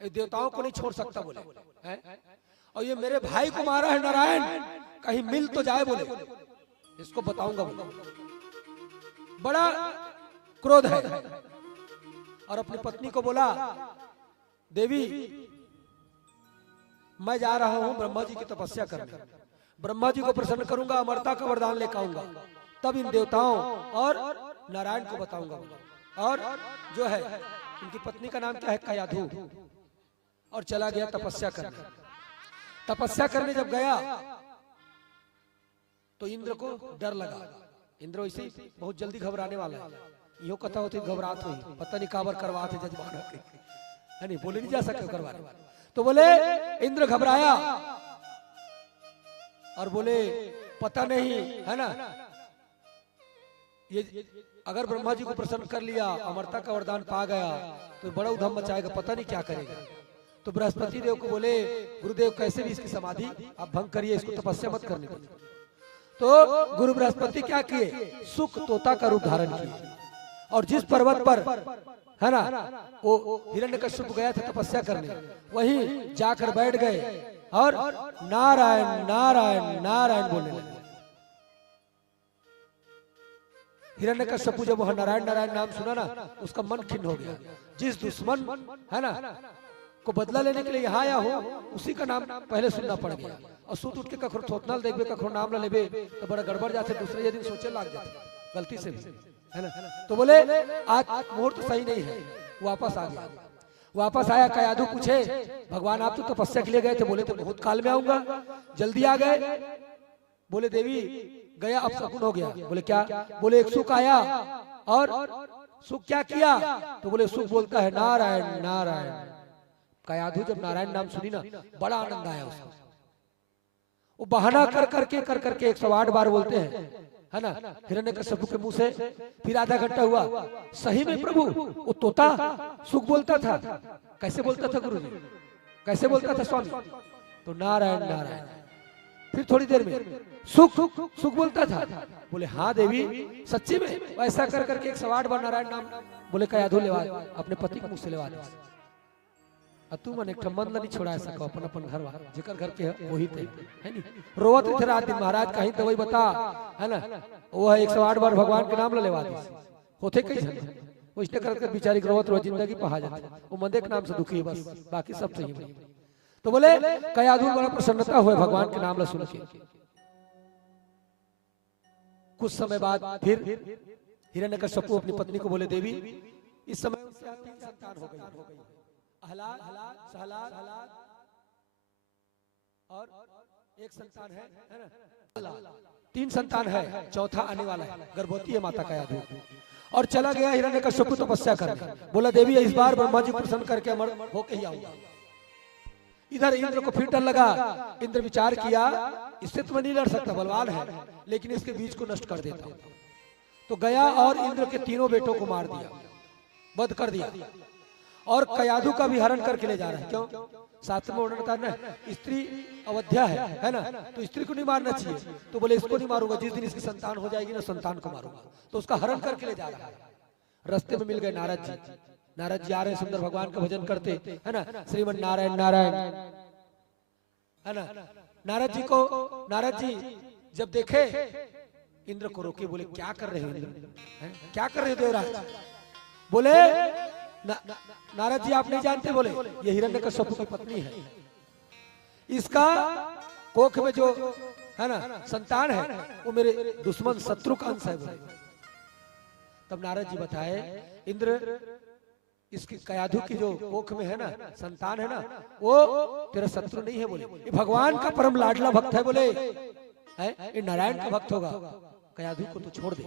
ये देवताओं को नहीं छोड़ सकता बोले है? और ये मेरे भाई को मारा है नारायण, कहीं मिल तो जाए बोले, इसको बताऊंगा बोले। बड़ा क्रोध है और अपनी पत्नी को बोला, देवी मैं जा रहा हूं ब्रह्मा जी की तपस्या करने, ब्रह्मा जी को प्रसन्न करूंगा, अमरता का वरदान लेकर आऊंगा, तब इन देवताओं और नारायण को बताऊंगा। और जो है इनकी पत्नी का नाम क्या है, कयाधु, और चला गया तपस्या करने। तपस्या करने जब गया तो इंद्र को डर लगा। इंद्र वैसे ही बहुत जल्दी घबराने वाला है, यो कथा होती घबराहट हुई, पता नहीं काबर करवा थे जजमान है नहीं, बोले नहीं जा सकते करवाने। तो बोले इंद्र घबराया और बोले पता नहीं है ना, ये अगर ब्रह्मा जी को प्रसन्न कर लिया, अमरता का वरदान पा गया तो बड़ा उधम मचाएगा, पता नहीं क्या करेगा। तो बृहस्पति देव को बोले, गुरुदेव कैसे भी इसकी समाधि आप भंग करिए, इसको तपस्या मत करने दो। तो गुरु बृहस्पति क्या किए, सुख तोता का रूप धारण किए और जिस पर्वत पर है ना वो हिरण्यकश्यप गया था तपस्या करने, वहीं जाकर बैठ गए और नारायण नारायण नारायण बोलने लगे। हिरण्यकश्यप जब वह नारायण नारायण नाम सुना ना, उसका मन खिन्न हो गया। जिस दुश्मन है ना को बदला लेने के लिए यहाँ आया हो, उसी का नाम पहले सुनना पड़ गया। और सूत उठ के कखरो थोतनाल देखबे, कखरो नाम ना लेबे तो बड़ा गड़बड़ जाते, दूसरे दिन सोचे लाग जाते गलती से भी है ना। तो बोले आज मुहूर्त सही नहीं है, वापस आ गया। वापस आया, कयाधु पूछे भगवान आप तो तपस्या के लिए गए थे, बोले तो बहुत काल में आऊंगा, जल्दी आ गए। बोले देवी गया अब शकुन हो गया। बोले क्या, बोले एक सुख आया, और सुख क्या किया, तो बोले सुख बोलता है नारायण नारायण। कयाधु जब नारायण नाम सुनी ना, बड़ा आनंद आया उसको। वो बहाना कर करके 108 बार बोलते हैं है ना हिरण्यकश्यप के मुंह से। फिर आधा घंटा हुआ, सही में प्रभु वो तोता सुख बोलता था। कैसे बोलता था गुरु जी, कैसे बोलता था स्वामी, तो नारायण नारायण। फिर थोड़ी देर में सुख सुख बोलता था। बोले हाँ देवी सच्ची में, ऐसा कर करके 108 बार नारायण नाम। बोले कयाधु लेवा अपने पति के मुंह से लेवा, तू मन एक मन नहीं छोड़ा सको अपन अपन घर वाला, जेकर घर के वही थे है नी। रोवत थे रात दिन, महाराज कहीं तो वही बता है ना, वो है 108 बार भगवान के नाम लेवा दी होते कई जन, वो इसने करके बेचारी रोवत रोज जिंदगी पहा जाती, वो मंदे के नाम से दुखी है बस, बाकी सब सही है। तो बोले कयाधु बड़ा प्रसन्नता हुए भगवान के नाम ला सुन के। कुछ समय बाद फिर हिरण्यकश्यप अपनी पत्नी को बोले देवी इस समय संतान हो गई, हलाद सहलाद और एक संतान है ना, 3 संतान है, चौथा आने वाला है, गर्भवती है माता कयाधु। और चला गया हिरण्यकश्यप को तपस्या करने। बोला देवी इस बार ब्रह्मा जी प्रसन्न करके अमर होके ही आऊंगा। इधर इंद्र को फिर डर लगा। इंद्र विचार किया इससे तो मैं नहीं लड़ सकता, बलवान है, लेकिन इसके बीज को नष्ट कर देता हूं। तो गया और इंद्र के 3 बेटों को मार दिया, वध कर दिया, और कयाधु का भी हरण करके ले जा रहा है। क्यों, शास्त्र में वर्णन करना है स्त्री अवध्या है ना, तो स्त्री को नहीं मारना चाहिए। तो बोले इसको नहीं मारूंगा, जिस दिन इसकी संतान हो जाएगी ना संतान को मारूंगा। तो उसका हरण करके ले जा रहा है। रास्ते में मिल गए नारद जी। नारद जी आ रहे सुंदर भगवान का भजन करते है ना, श्रीमन नारायण नारायण है ना। नारद जी जब देखे इंद्र को रोके, बोले क्या कर रहे हो इंद्र, क्या कर रहे हो देवराज। बोले नारद जी आप नहीं जानते, बोले ये हिरण्यकश्यप की पत्नी है, इसका कोख में जो है ना संतान है वो मेरे दुश्मन शत्रु का अंश है। बोले तब नारद जी बताए इंद्र इसकी कयाधु की जो कोख में है ना संतान है ना, वो तेरा शत्रु नहीं है। बोले ये भगवान का परम लाडला भक्त है। बोले ये नारायण का भक्त होगा, कयाधु को तो छोड़ दे।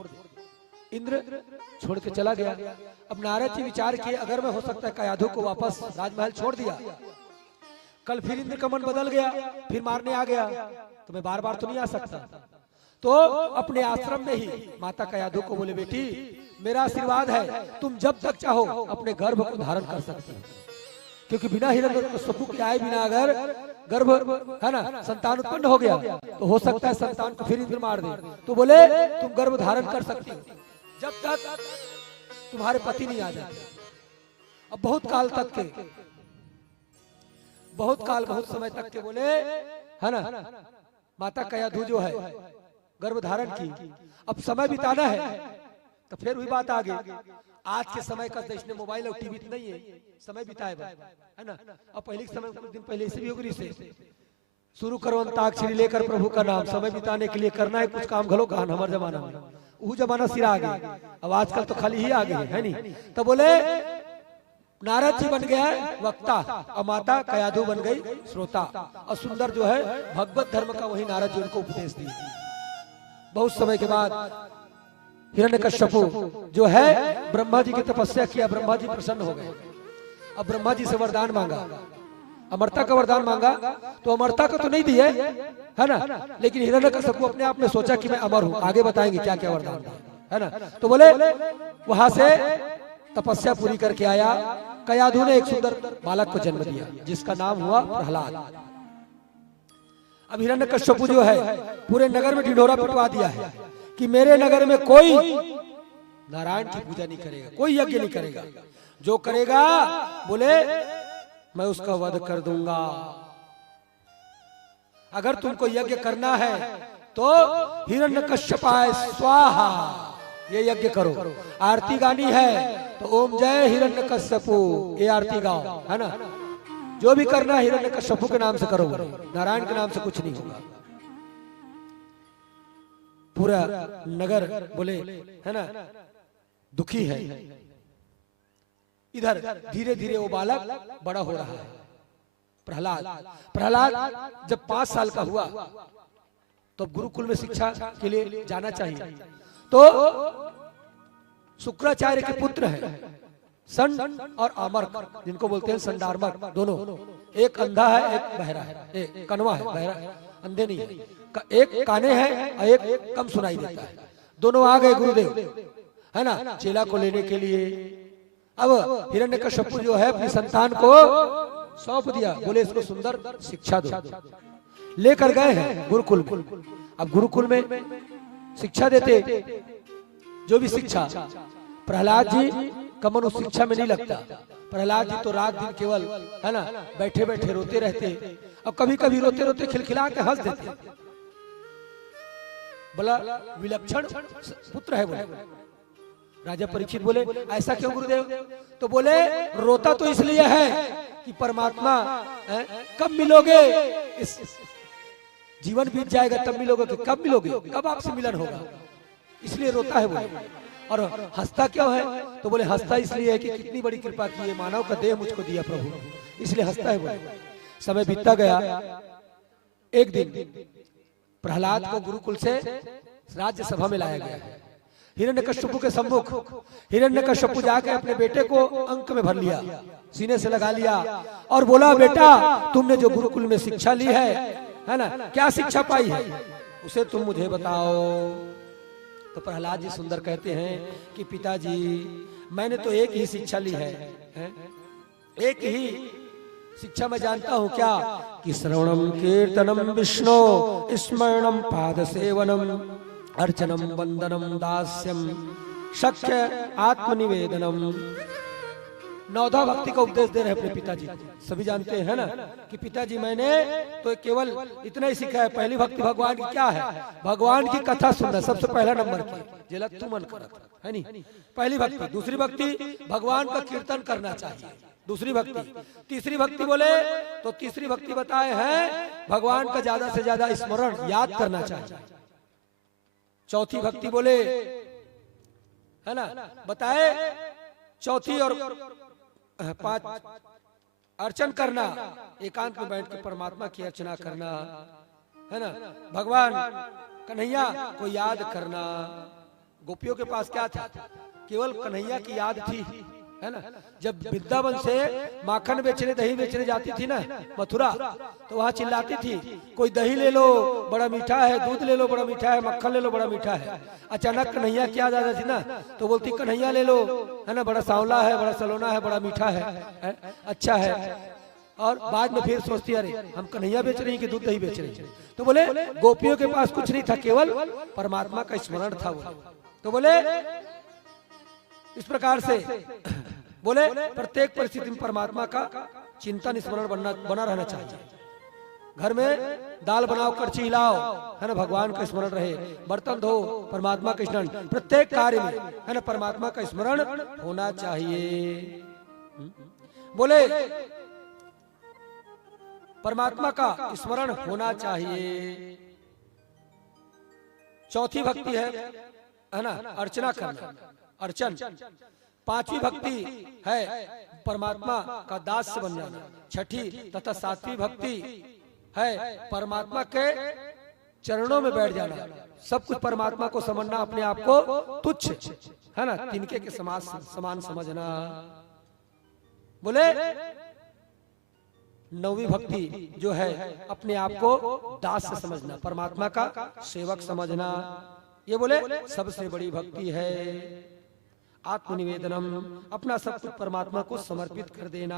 इंद्र छोड़ के चला गया। अब नारद जी विचार किए अगर मैं हो सकता है कयाधु को वापस राजमहल छोड़ दिया, कल फिर इंद्र का मन बदल गया, फिर मारने आ गया, तो मैं बार बार तो नहीं आ सकता। तो अपने आश्रम में ही माता कयाधु को बोले बेटी मेरा आशीर्वाद है, तुम जब तक चाहो अपने गर्भ को धारण कर सकते हो। क्योंकि बिना हिरण्यकश्यप के आए बिना अगर गर्भ है ना संतान उत्पन्न हो गया तो हो सकता है संतान को फिर इंद्र मार दे। तो बोले तुम गर्भ धारण कर सकती हो जब तक तुम्हारे पति नहीं आ जाते। अब बहुत काल तक के, बहुत समय तक के बोले है ना माता कयाधु जो है गर्भ धारण की। अब समय बिताना है तो फिर हुई बात आगे। आज के समय का देश में मोबाइल और टीवी नहीं है, समय बिताए है ना। अब पहले के समय कुछ दिन पहले से भी होगी से शुरू करो अंताक्षरी लेकर प्रभु का नाम, समय बिताने के लिए करना है कुछ काम घलो गान। हमारे जमाना में वो जमाना सिरा आ गया, अब आजकल तो खाली ही आ गए है नहीं। तो बोले नारद जी बन गया वक्ता और माता कयाधु बन गई श्रोता। और सुंदर जो है भगवत धर्म का वही नारद जी उनको उपदेश दिए। बहुत समय के बाद हिरण्यकश्यप जो है ब्रह्मा जी की तपस्या किया, ब्रह्मा जी प्रसन्न हो गए। अब ब्रह्मा जी से वरदान मांगा, अमरता का वरदान मांगा। तो अमरता का तो नहीं दिए है ना, लेकिन हिरण्यकश्यप अपने आप में सोचा कि मैं अमर हूं। आगे बताएंगे क्या क्या वरदान है ना। तो बोले वहां से तपस्या पूरी करके आया। कयाधु ने एक सुंदर बालक को जन्म दिया जिसका नाम हुआ प्रहलाद। अब हिरण्यकश्यप जो है पूरे नगर में ढिढोरा पिटवा दिया है कि मेरे नगर में कोई नारायण की पूजा नहीं करेगा, कोई यज्ञ नहीं करेगा। जो करेगा बोले मैं उसका वध कर दूंगा। अगर तुमको यज्ञ करना है तो हिरण्यकश्यपाय स्वाहा ये यज्ञ करो। आरती गानी है तो ओम जय हिरण्यकश्यपु ये आरती गाओ है ना। जो भी करना है हिरण्यकश्यपु के नाम से करो, नारायण के नाम से कुछ नहीं होगा। पूरा नगर बोले है ना दुखी है। इधर धीरे धीरे वो बालक बड़ा हो रहा है प्रहलाद जब 5 साल का हुआ तो गुरुकुल में शिक्षा के लिए जाना चाहिए। तो शुक्राचार्य के पुत्र है संड और आमर्क, जिनको बोलते हैं संडार्मक दोनों। एक अंधा है एक बहरा है, एक कनवा है बहरा अंधे नहीं है, एक काने है और एक कम सुनाई देता है। दोनों आ गए गुरुदेव है ना चेला को लेने के लिए। अब हिरण्यकश्यप जो है अपनी संतान को सौंप दिया, बोले इसको सुंदर शिक्षा दो। लेकर गए हैं गुरुकुल में। अब गुरुकुल में शिक्षा देते जो भी शिक्षा, प्रहलाद जी का मन उस शिक्षा में नहीं लगता। प्रहलाद जी तो रात दिन केवल है ना बैठे बैठे रोते रहते। अब कभी कभी रोते रोते खिलखिला के हंस देते। बोला विलक्षण पुत्र है बोले। राजा परीक्षित बोले ऐसा क्यों गुरुदेव? तो बोले रोता तो इसलिए है कि परमात्मा कब मिलोगे, इस जीवन बीत जाएगा तब मिलोगे, तो कब मिलोगे, कब आपसे मिलन होगा, इसलिए रोता है बोले। और हंसता क्यों है? तो बोले हंसता इसलिए है कि कितनी बड़ी कृपा की है, मानव का देह मुझको दिया प्रभु, इसलिए हंसता है बोले। समय बीतता गया। एक दिन प्रहलाद को गुरुकुल से राज्य सभा में लाया गया। हिरण्यकश्यप के सम्मुख हिरण्यकश्यप जाके अपने बेटे को अंक में भर लिया, सीने से लगा लिया और बोला बेटा तुमने जो गुरुकुल में शिक्षा ली है ना, क्या शिक्षा पाई है उसे तुम मुझे बताओ। तो प्रहलाद जी सुंदर कहते हैं कि पिताजी मैंने तो एक ही शिक्षा ली है? एक ही शिक्षा मैं जानता हूँ क्या कि श्रवणम कीर्तनम विष्णु स्मरणम पाद सेवनम अर्चनम वंदनम दास्यम शक्य आत्मनिवेदनम। नौधा भक्ति का उपदेश दे रहे अपने पिताजी। सभी जानते हैं ना कि पिताजी मैंने तो केवल इतना ही सीखा है। पहली भक्ति भगवान की क्या है? भगवान की कथा सुनना सबसे पहला नंबर की, जेला तू मन कर है नहीं पहली भक्ति। दूसरी भक्ति भगवान का कीर्तन करना चाहिए, दूसरी भक्ति। तीसरी भक्ति बोले तो तीसरी भक्ति बताए हैं भगवान का ज्यादा से ज्यादा स्मरण याद करना चाहिए। चौथी भक्ति बोले है ना बताए चौथी और 5 अर्चन करना, एकांत में बैठ के परमात्मा की अर्चना करना है ना, भगवान कन्हैया को याद करना। गोपियों के पास क्या था? केवल कन्हैया की याद थी है ना। जब वृंदावन से माखन बेचने दही बेचने जाती थी ना मथुरा, तो वहां चिल्लाती थी कोई दही ले लो बड़ा मीठा है, दूध ले लो बड़ा मीठा है, मक्खन ले लो बड़ा मीठा है। अचानक कन्हैया क्या ज्यादा थी ना, तो बोलती कन्हैया ले लो, है ना, बड़ा सांवला है, बड़ा सलोना है, बड़ा मीठा है, अच्छा है। और बाद में फिर सोचती अरे हम कन्हैया बेच रही कि दूध दही बेच रही। तो बोले गोपियों के पास कुछ नहीं था, केवल परमात्मा का स्मरण था। तो बोले इस प्रकार से बोले प्रत्येक परिस्थिति में परमात्मा का चिंतन स्मरण बना रहना चाहिए। घर में दाल बनाओ कड़छी हिलाओ, है ना, भगवान का स्मरण रहे। बर्तन धो, परमात्मा का स्मरण। प्रत्येक कार्य में, है ना, परमात्मा का स्मरण होना चाहिए। बोले परमात्मा का स्मरण होना चाहिए। चौथी भक्ति है ना, अर्चना करना, अर्चन। पांचवी भक्ति है परमात्मा का दास से बन जाना। छठी तथा सातवीं भक्ति है परमात्मा के चरणों में बैठ जाना। सब कुछ परमात्मा को समझना, अपने आप को तुच्छ, है ना, तिनके के समान समझना। बोले नौवीं भक्ति जो है अपने आप को दास से समझना, परमात्मा का सेवक समझना। ये बोले सबसे बड़ी भक्ति है। आत्मनिवेदनम, अपना सब कुछ परमात्मा को समर्पित कर देना।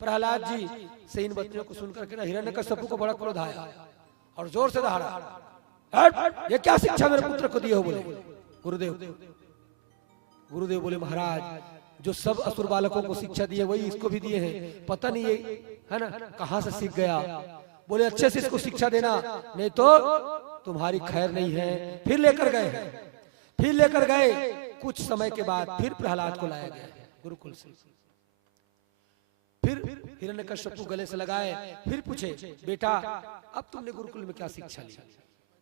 प्रहलाद जी से इन बच्चों को सुनकर के ना हिरण्यकश्यप को बड़ा क्रोध आया और जोर से दहाड़ा, ये क्या शिक्षा मेरे पुत्र को दिए हो? बोले गुरुदेव बोले महाराज जो सब असुर बालकों को शिक्षा दी है वही इसको भी दिए हैं, पता नहीं ये, है ना, कहां से सीख गया। बोले अच्छे से इसको शिक्षा देना, नहीं तो तुम्हारी खैर नहीं है। फिर लेकर गए। कुछ समय के बाद फिर प्रहलाद को लाया गया गुरुकुल से। फिर हिरण्यकश्यप को गले से लगाए, फिर पूछे बेटा अब तुमने गुरुकुल में क्या शिक्षा ली?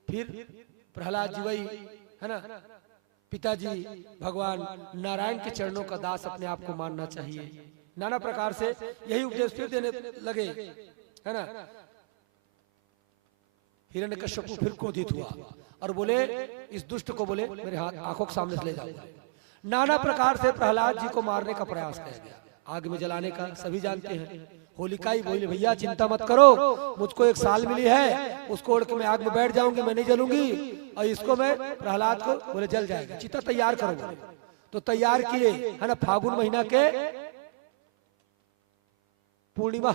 फिर प्रहलाद जी वही, है ना, पिताजी भगवान नारायण के चरणों का दास अपने आप को मानना चाहिए। नाना प्रकार से यही उपदेश फिर देने लगे, है ना। हिरण्यकश्यप फिर क्रोधित हुआ और बोले इस दुष्ट को बोले मेरे हाथ आंखों के सामने से ले जाओ। नाना प्रकार से प्रहलाद जी को मारने का प्रयास किया गया, आग में जलाने का, सभी जानते हैं। होलिका ही बोली भैया चिंता मत करो, मुझको एक साल मिली है, उसको ओढ़ के मैं आग में बैठ जाऊंगी, मैं नहीं जलूंगी, और इसको मैं प्रहलाद को बोले जल जाएगा, चिता तैयार करो। तो तैयार किए, है ना, फागुन महीना के पूर्णिमा,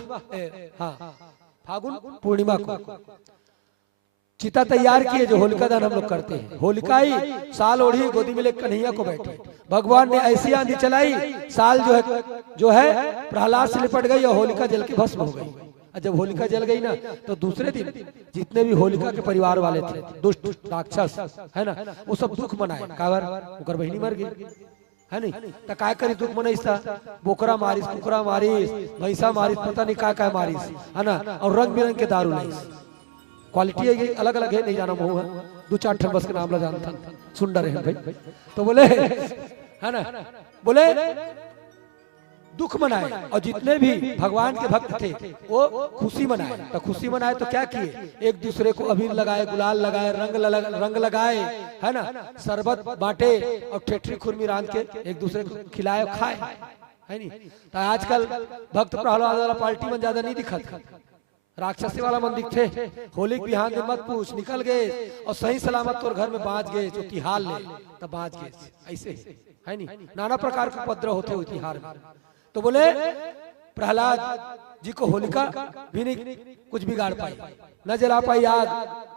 हाँ फागुन पूर्णिमा को चिता तैयार किए, जो होलिका दहन हम लोग करते हैं। होलिका ही साल ओढ़ी, गोदी में लेकर कन्हैया को बैठी। भगवान ने ऐसी आंधी चलाई, साल जो है प्रहलाद से लिपट गई और होलिका जल के भस्म हो गई। और जब होलिका जल गई ना, तो दूसरे दिन जितने भी होलिका के परिवार वाले थे, दुष्ट राक्षस, है ना, वो सब दुख मनाए। कावर ओकर बहिनी मर गई, है नहीं, तो काय करी दुख मनाइसा, बोकरा मारिस, कुकरा मारिस, भैंसा मारिस, पता नहीं क्या मारिस, है ना, और रंग बिरंग के दारू लाइस। क्वालिटी अलग अलग है, नहीं जाना मुँह है, 2-4 ठन बस के नाम ला जानता सुंदर है भाई। तो बोले, है ना, बोले दुख मनाए, और जितने भी भगवान के भक्त थे वो खुशी मनाए। तो खुशी मनाए तो क्या किए, एक दूसरे को अबीर लगाए, गुलाल लगाए, रंग लगाए, है ना, शरबत बांटे और ठेठरी खुरमी रांध के एक दूसरे को खिलाए और खाए, है नहीं। तो आजकल भक्त प्रहलाद वाला पार्टी में ज्यादा नहीं दिखा, राक्षसी वाला मन दिखते। होली बिहान में मत पूछ, निकल गए और सही सलामत तोर घर में बाँच गए, जो तिहार ले तब बाँच गए, ऐसे है नहीं। नाना प्रकार के उपद्रव होते हुए तिहार में। तो बोले प्रहलाद जी को होलिका भी नहीं कुछ बिगाड़ पाई, न जला पाई आग,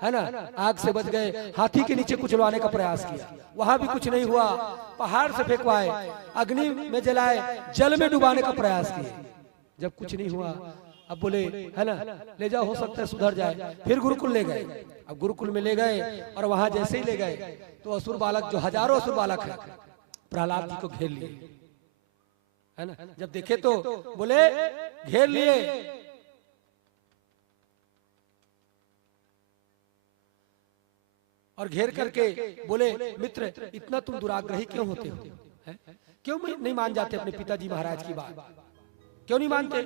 है ना, आग से बच गए। हाथी के नीचे कुचलवाने का प्रयास किया, वहां भी कुछ नहीं हुआ। पहाड़ से फेंकवाए, अग्नि में जलाए, जल में डुबाने का प्रयास किए, जब कुछ नहीं हुआ। अब बोले, है ना, ले जाओ, हो सकता है सुधर जाए। फिर गुरुकुल ले गए। अब गुरुकुल में ले गए और वहां जैसे ही ले गए तो असुर बालक, जो हजारों असुर बालक है, प्रहलाद जी को घेर लिए, है ना। जब देखे तो बोले घेर लिए, और घेर करके बोले मित्र इतना तुम दुराग्रही क्यों होते हो, क्यों नहीं मान जाते अपने पिताजी महाराज की बात, क्यों नहीं मानते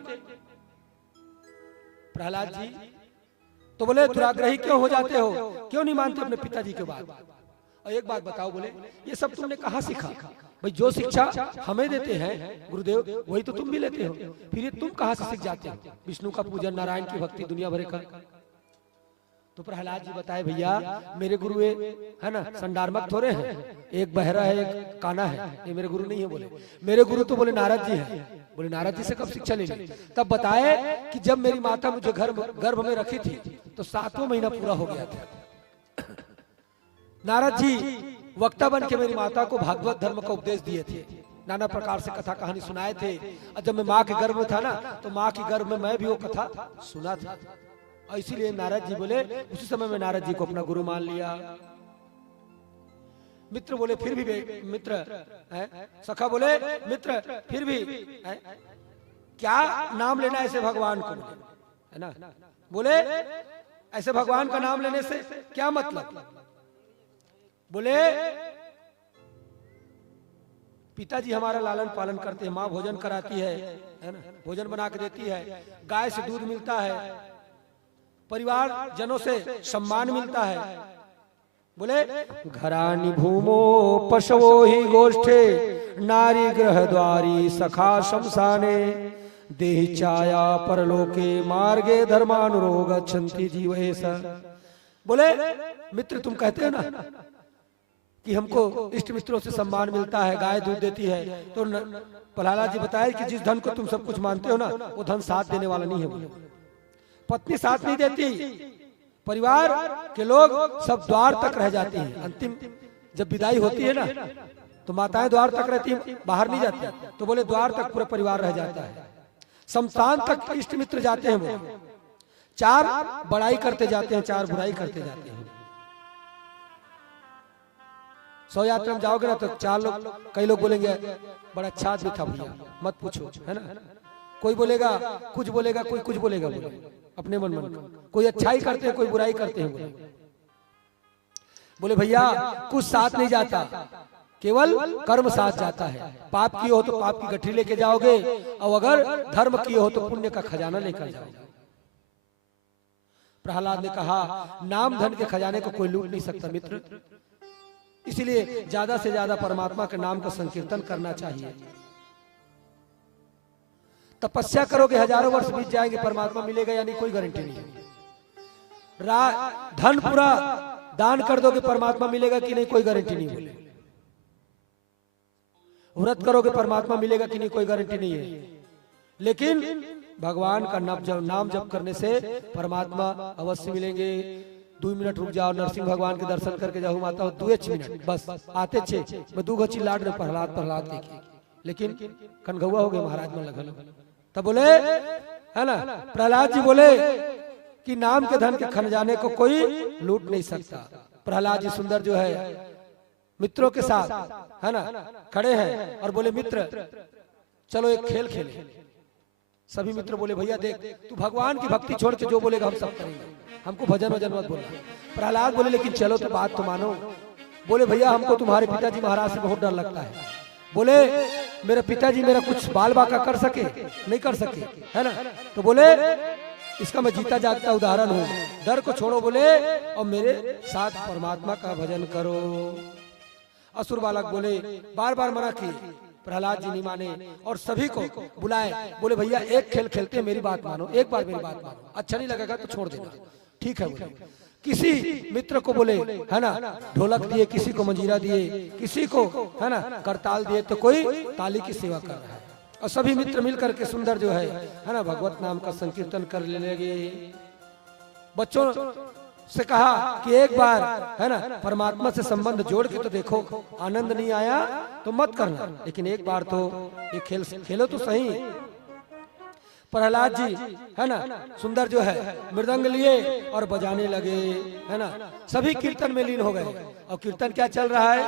प्रहलाद जी? तो बोले दुराग्रही क्यों हो जाते हो, क्यों नहीं मानते अपने पिताजी की बात? और एक बात बताओ, बोले ये सब तुमने कहाँ सीखा? भाई जो शिक्षा हमें देते हैं गुरुदेव वही तो तुम भी लेते हो, फिर ये तुम कहाँ से सीख जाते हो विष्णु का पूजन, नारायण की भक्ति, दुनिया भरे का। तो प्रहलाद जी बताए भैया मेरे गुरु है ना संडारमक थोड़े हैं, एक बहरा है एक काना है, ये मेरे गुरु नहीं है। बोले मेरे गुरु तो बोले नारद जी हैं। बोले नारद जी से कब शिक्षा ले ली? तब बताए कि जब मेरी माता मुझे गर्भ में रखी थी तो 7वां महीना पूरा हो गया था। नारद जी वक्ता बन के मेरी माता को भागवत धर्म का उपदेश दिए थे, नाना प्रकार से कथा कहानी सुनाए थे। और जब मैं माँ के गर्भ में था ना तो माँ के गर्भ में मैं भी वो कथा सुना था। और इसीलिए नारद जी बोले उसी समय में नारद जी को अपना गुरु मान लिया। मित्र बोले फिर भी मित्र सखा बोले मित्र फिर भी क्या नाम लेना ऐसे भगवान को, है ना? बोले ऐसे भगवान का नाम लेने से क्या मतलब? बोले पिताजी हमारा लालन पालन करते हैं, माँ भोजन कराती है ना, भोजन बना के देती है, गाय से दूध मिलता है, परिवार जनों से सम्मान मिलता है। बोले घरानी भूमो पशवो ही गोष्ठे, नारी ग्रह द्वारी सखा शमशाने, देहि छाया परलोके मार्गे धर्मानुरोग छंति जीवेश। बोले मित्र तुम कहते हो ना कि हमको इष्ट मित्रों से सम्मान मिलता है, गाय दूध देती है, तो प्रहलाद जी बताए कि जिस धन को तुम सब कुछ मानते हो ना वो धन साथ देने वाला नहीं है। बोले पत्नी साथ नहीं देती, परिवार के लोग सब द्वार तक रह जाती हैं। अंतिम जब विदाई होती है ना तो माताएं द्वार तक रहती हैं, बाहर नहीं जाती। तो बोले द्वार तक पूरा परिवार रह जाता है, शमशान तक इष्ट मित्र जाते हैं। वो 4 बड़ाई करते जाते हैं, 4 बुराई करते जाते हैं। 100 यात्रा में जाओगे ना तो 4 लोग, कई लोग बोलेंगे बड़ा अच्छा आदमी था भैया, मत पूछो, है ना? कोई बोलेगा कुछ बोलेगा, कोई कुछ बोलेगा, बोले अपने मन मन। कोई अच्छाई करते हैं, कोई बुराई करते हैं। बोले भैया कुछ साथ नहीं जाता, केवल कर्म साथ जाता है। पाप किए हो तो पाप की गठरी लेके जाओगे, और अगर धर्म किए हो तो पुण्य का खजाना लेकर जाओगे। प्रहलाद ने कहा नाम धन के खजाने को कोई लूट नहीं सकता मित्र, इसलिए ज्यादा से ज्यादा परमात्मा के नाम का संकीर्तन करना चाहिए। तपस्या करोगे हजारों वर्ष बीत जाएंगे, परमात्मा मिलेगा या नहीं कोई गारंटी नहीं है। धन पूरा दान कर दोगे, परमात्मा मिलेगा कि नहीं कोई गारंटी नहीं है। व्रत करोगे परमात्मा मिलेगा कि नहीं कोई गारंटी नहीं है। लेकिन भगवान का नाम जप करने से परमात्मा अवश्य मिलेंगे। 2 मिनट रुक जाओ, नरसिंह भगवान के दर्शन करके जाओ माता हो 2 मिनट बस आते छे मैं 2 गो लाड रहे प्रहलाद देखी, लेकिन कनगौआ हो गए महाराज में लगल। तब बोले है ना प्रहलाद जी बोले कि नाम के धन के खजाने को कोई लूट नहीं सकता। प्रहलाद जी सुंदर जो है मित्रों के साथ है ना खड़े हैं और बोले मित्र चलो एक खेल खेले। सभी मित्र बोले भैया देख तू भगवान की भक्ति छोड़ के जो बोलेगा हम सब करेंगे, हमको भजन वजन मत बोलना। प्रहलाद बोले लेकिन चलो तो बात तो मानो। बोले भैया हमको तुम्हारे पिताजी महाराज से बहुत डर लगता है। बोले मेरे पिताजी मेरा कुछ बाल बाका कर सके नहीं कर सके, है ना? तो बोले इसका मैं जीता जागता उदाहरण हूँ, डर को छोड़ो बोले और मेरे साथ परमात्मा का भजन करो। असुर बालक बोले बार बार मना किए, प्रहलाद जी नहीं माने और सभी को बुलाए। बोले भैया एक खेल खेलते हैं, मेरी बात मानो, एक बार मेरी बात मानो, अच्छा नहीं लगेगा तो छोड़ देना। ठीक है बोले। किसी मित्र को बोले है ना ढोलक दिए, किसी को मंजीरा दिए, किसी को है ना करताल दिए, तो कोई ताली की सेवा कर रहा है। और सभी मित्र मिलकर के सुंदर जो है ना भगवत नाम का संकीर्तन कर लेंगे। बच्चों से कहा कि एक बार है ना परमात्मा से संबंध जोड़ के तो देखो, आनंद नहीं आया तो मत करना, लेकिन एक बार तो ये खेल खेलो तो सही। प्रहलाद जी है ना सुंदर जो है मृदंग लिए और बजाने लगे, है ना सभी कीर्तन में लीन हो गए। और कीर्तन क्या चल रहा है?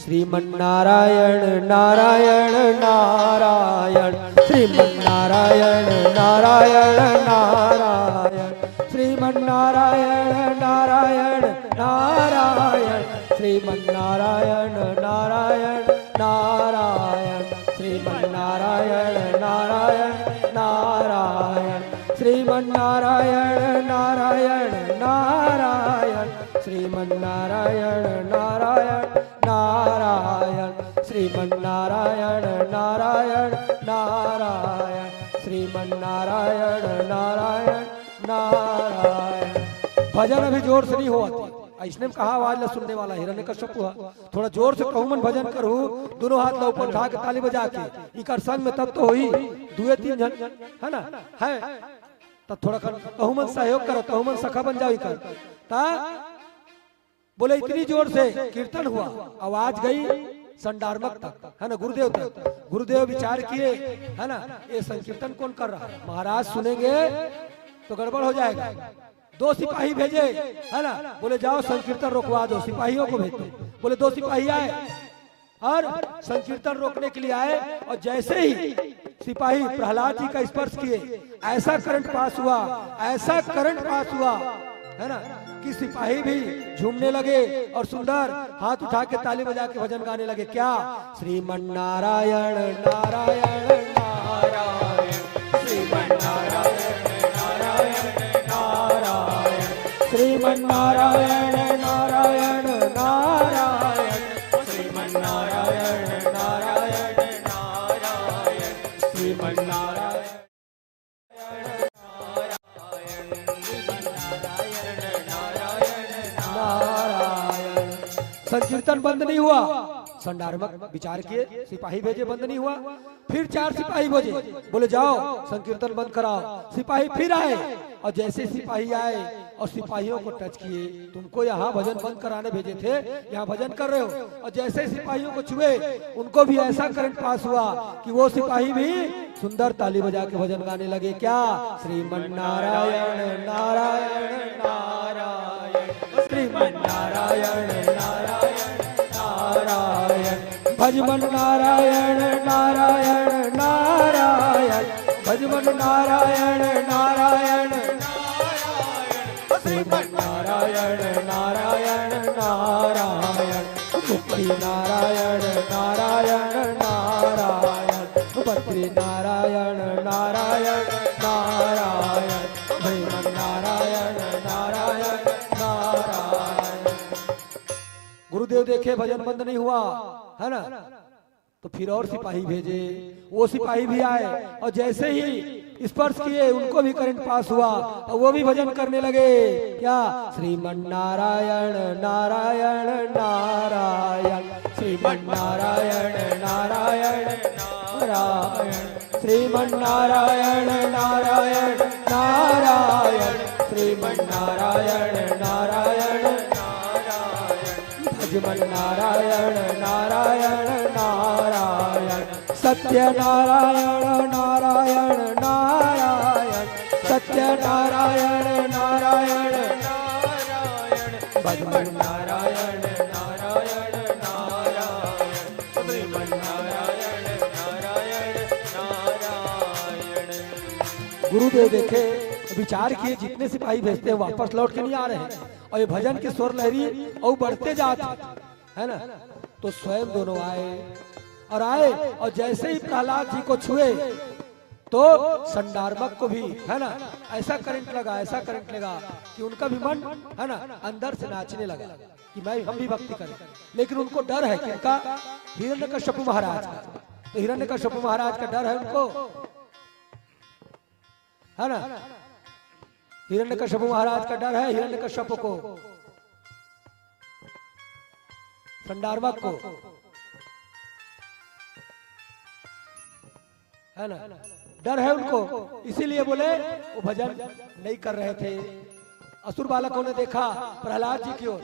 श्रीमन्नारायण नारायण नारायण, श्रीमन्नारायण नारायण नारायण, श्रीमन्नारायण नारायण नारायण, श्रीमन्नारायण नारायण नारायण, श्रीमन्नारायण नारायण नारायण, श्रीमन्नारायण नारायण नारायण, श्रीमन्नारायण नारायण नारायण, श्रीमन्नारायण श्रीमन्नारायण नारायण नारायण, श्रीमन्नारायण नारायण नारायण। भजन अभी जोर से नहीं हुआ, इसने कहा आवाज ला सुनने वाला हिरण्यकश्यप हुआ, थोड़ा जोर से कहूं मन भजन करूं, दोनों हाथ ला ऊपर उठा के ताली बजा के इकर संग में तब तो हुई दुए तीन जन है ना है, तब थोड़ा कहूं मन सहयोग करो, कहूं मन सखा बन जाओ इकर ता बोले इतनी जोर से कीर्तन हुआ, आवाज गई संडारमक तक है ना, गुरुदेव तक। गुरुदेव विचार किए है ना, ये संकीर्तन कौन कर रहा है, महाराज सुनेंगे तो गड़बड़ हो जाएगा। दो सिपाही भेजे है ना, बोले जाओ संकीर्तन रोकवा दो, सिपाहियों को भेजते। बोले दो सिपाही आए और संकीर्तन रोकने के लिए आए, और जैसे ही सिपाही प्रहलाद जी का स्पर्श किए ऐसा करंट पास हुआ, ऐसा करंट पास हुआ है ना कि सिपाही भी झूमने लगे और सुंदर हाथ उठा के ताली बजा के भजन गाने लगे। क्या श्रीमन्नारायण नारायण नारायण, श्रीमन्नारायण नारायण नारायण, श्रीमन्नारायण नारायण नारायण, श्रीमन्नारायण नारायण नारायण, श्रीमन्नारायण संकीर्तन बंद नहीं हुआ। संडारमक विचार किए, सिपाही भेजे, बंद नहीं हुआ। फिर 4 सिपाही भेजे, बोले जाओ संकीर्तन बंद कराओ। सिपाही फिर आए, और जैसे सिपाही आए और सिपाहियों को टच किए, तुमको यहाँ भजन बंद कराने भेजे थे, यहाँ भजन कर रहे हो, और जैसे सिपाहियों को छुए उनको भी ऐसा करंट पास हुआ कि वो सिपाही भी सुंदर ताली बजा के भजन गाने लगे। क्या श्रीमन्नारायण नारायण नारायण, श्रीमन्नारायण नारायण नारायण, भजमन नारायण नारायण नारायण, भजमन नारायण नारायण नारायण, श्रीमन्नारायण नारायण नारायण, मुक्ति नारायण नारायण नारायण, बद्री नारायण नारायण नारायण, श्रीमन्नारायण नारायण नारायण। गुरुदेव देखे भजन बंद नहीं हुआ है ना, तो फिर और सिपाही भेजे, वो सिपाही भी आए, और जैसे ही स्पर्श किए उनको भी करंट पास हुआ, और वो भी भजन करने लगे। क्या श्रीमन्नारायण नारायण नारायण, श्रीमन्नारायण नारायण नारायण, श्रीमन्नारायण नारायण नारायण, श्रीमन्नारायण नारायण नारायण, भजमन नारायण नारायण नारायण, सत्य नारायण नारायण नारायण, सत्य नारायण नारायण नारायण, भजमन नारायण नारायण नारायण, श्रीमन नारायण नारायण नारायण। गुरुदेव देखे, विचार किए, जितने सिपाही भेजते हैं वापस लौट के नहीं आ रहे हैं, और ये भजन के स्वर लहरी और बढ़ते जाते है ना, तो स्वयं दोनों आए, और आए और जैसे ही प्रहलाद जी को छुए तो संडारमक को भी है ना ऐसा करंट लगा, ऐसा करंट लगा कि उनका भी मन है ना अंदर से नाचने लगा कि मैं हम भी भक्ति करें। लेकिन उनको डर है कि उनका हिरण्यकश्यप महाराज का, तो हिरण्यकश्यप महाराज का डर है उनको है ना, हिरण्यकश्यप महाराज का डर है हिरण्यकश्यप को, संडारमक को है ना, डर है उनको, इसीलिए बोले वो भजन नहीं कर रहे थे। असुर बालकों ने देखा प्रहलाद जी की ओर,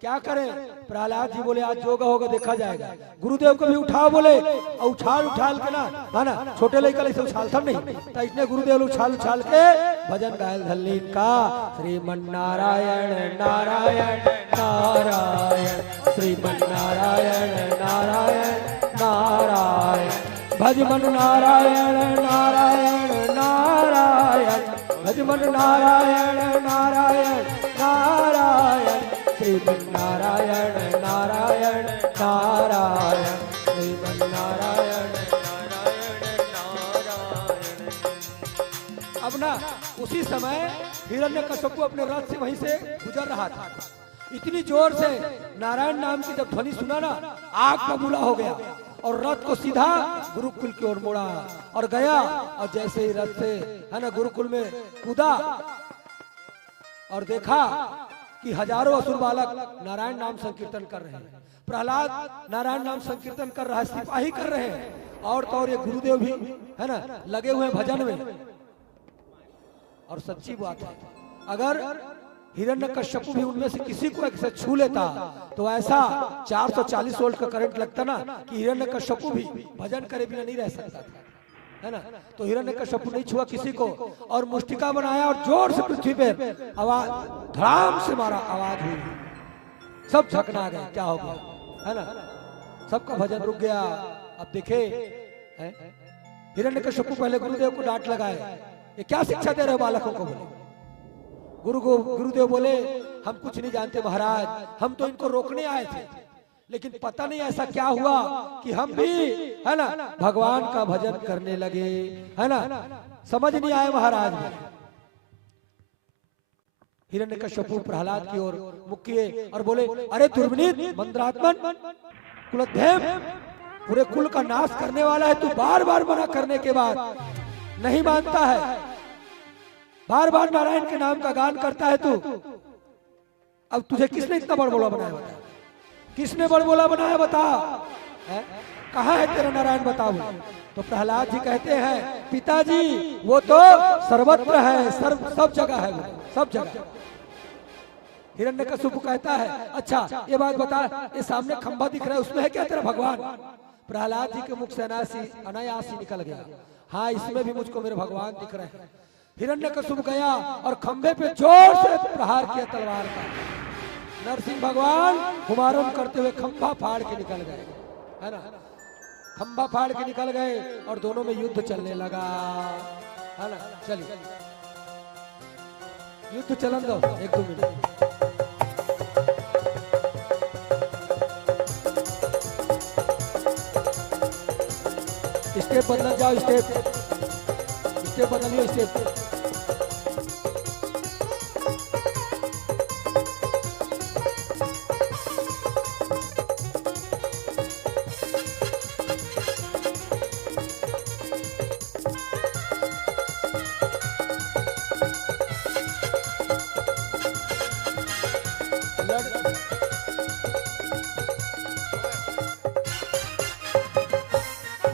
क्या करें, प्रहलाद जी बोले आज जोगा होगा देखा जाएगा। गुरुदेव को भी उठाओ बोले, और उछाल के ना है ना, छोटे लड़का से उछालता नहीं, तो इतने गुरुदेव उछाल के भजन गायल धल्ली का श्रीमन्नारायण नारायण नारायण, श्रीमन्नारायण नारायण नारायण, भजमन नारायण नारायण नारायण, भजमन नारायण नारायण नारायण, श्रीमन्नारायण नारायण नारायण, श्रीमन्नारायण नारायण नारायण। अब ना उसी समय हिरण्यकश्यप अपने रथ से वहीं से गुजर रहा था, इतनी जोर से नारायण नाम की जब ध्वनि सुना ना, आग बबूला हो गया, और रथ को सीधा गुरुकुल की ओर मोड़ा और गया, और जैसे ही रथ से है ना गुरुकुल में कूदा और देखा कि हजारों असुर बालक नारायण नाम संकीर्तन कर रहे हैं। प्रहलाद नारायण नाम संकीर्तन कर रहा है, सिपाही कर रहे हैं, और तो और ये गुरुदेव भी है ना लगे हुए हैं भजन में। और सच्ची बात है, अगर हिरण्यकश्यप भी उनमें से किसी को ऐसे छू लेता तो ऐसा 440 वोल्ट का करंट लगता ना कि हिरण्यकश्यप भी भजन करे बिना नहीं रह सकता था, है ना। तो हिरण्यकश्यप नहीं छुआ किसी को, और मुष्टिका बनाया और जोर से पृथ्वी पे आवाज धड़ाम से मारा, आवाज हुई, सब झकना गए, क्या हो गया, है ना, सबका भजन रुक गया। अब देखे हिरण्यकश्यप पहले गुरुदेव को डांट लगाए, ये क्या शिक्षा दे रहे हो बालकों को। बोले गुरुदेव बोले हम कुछ नहीं जानते महाराज, हम तो इनको रोकने आए थे, लेकिन पता नहीं ऐसा क्या हुआ कि हम भी है ना भगवान का भजन करने लगे, है ना, समझ नहीं आए महाराज। हिरण्यकश्यप प्रहलाद की ओर मुख किए और बोले अरे दुर्विनीत मंत्रात्मन कुलध्येय, पूरे कुल का नाश करने वाला है, तू बार बार मना करने के बाद नहीं मानता है, बार बार नारायण के नाम का गान करता है तू। अब तुझे किसने इतना बड़बोला बनाया बता, किसने बड़बोला बनाया बता, कहाँ है तेरा नारायण बताओ। तो प्रहलाद जी कहते हैं पिताजी वो तो सर्वत्र है, सब जगह है, सब जगह। हिरण्यकश्यप कहता है अच्छा ये बात बता, ये सामने खंभा दिख रहा है उसमें है क्या तेरा भगवान। प्रहलाद जी के मुख से अनायास ही निकल गया, हाँ इसमें भी मुझको मेरे भगवान दिख रहे हैं। हिरण्यकश्यप गया और खंभे पे जोर से प्रहार किया तलवार का, नरसिंह भगवान हुमारन करते हुए खंभा फाड़ के निकल गए, है ना, खंभा फाड़ के निकल गए और दोनों में युद्ध चलने लगा, है ना। चलिए युद्ध चलन दो 1-2 मिनट। स्टेप बदल जाओ, स्टेप बदलिए, स्टेप।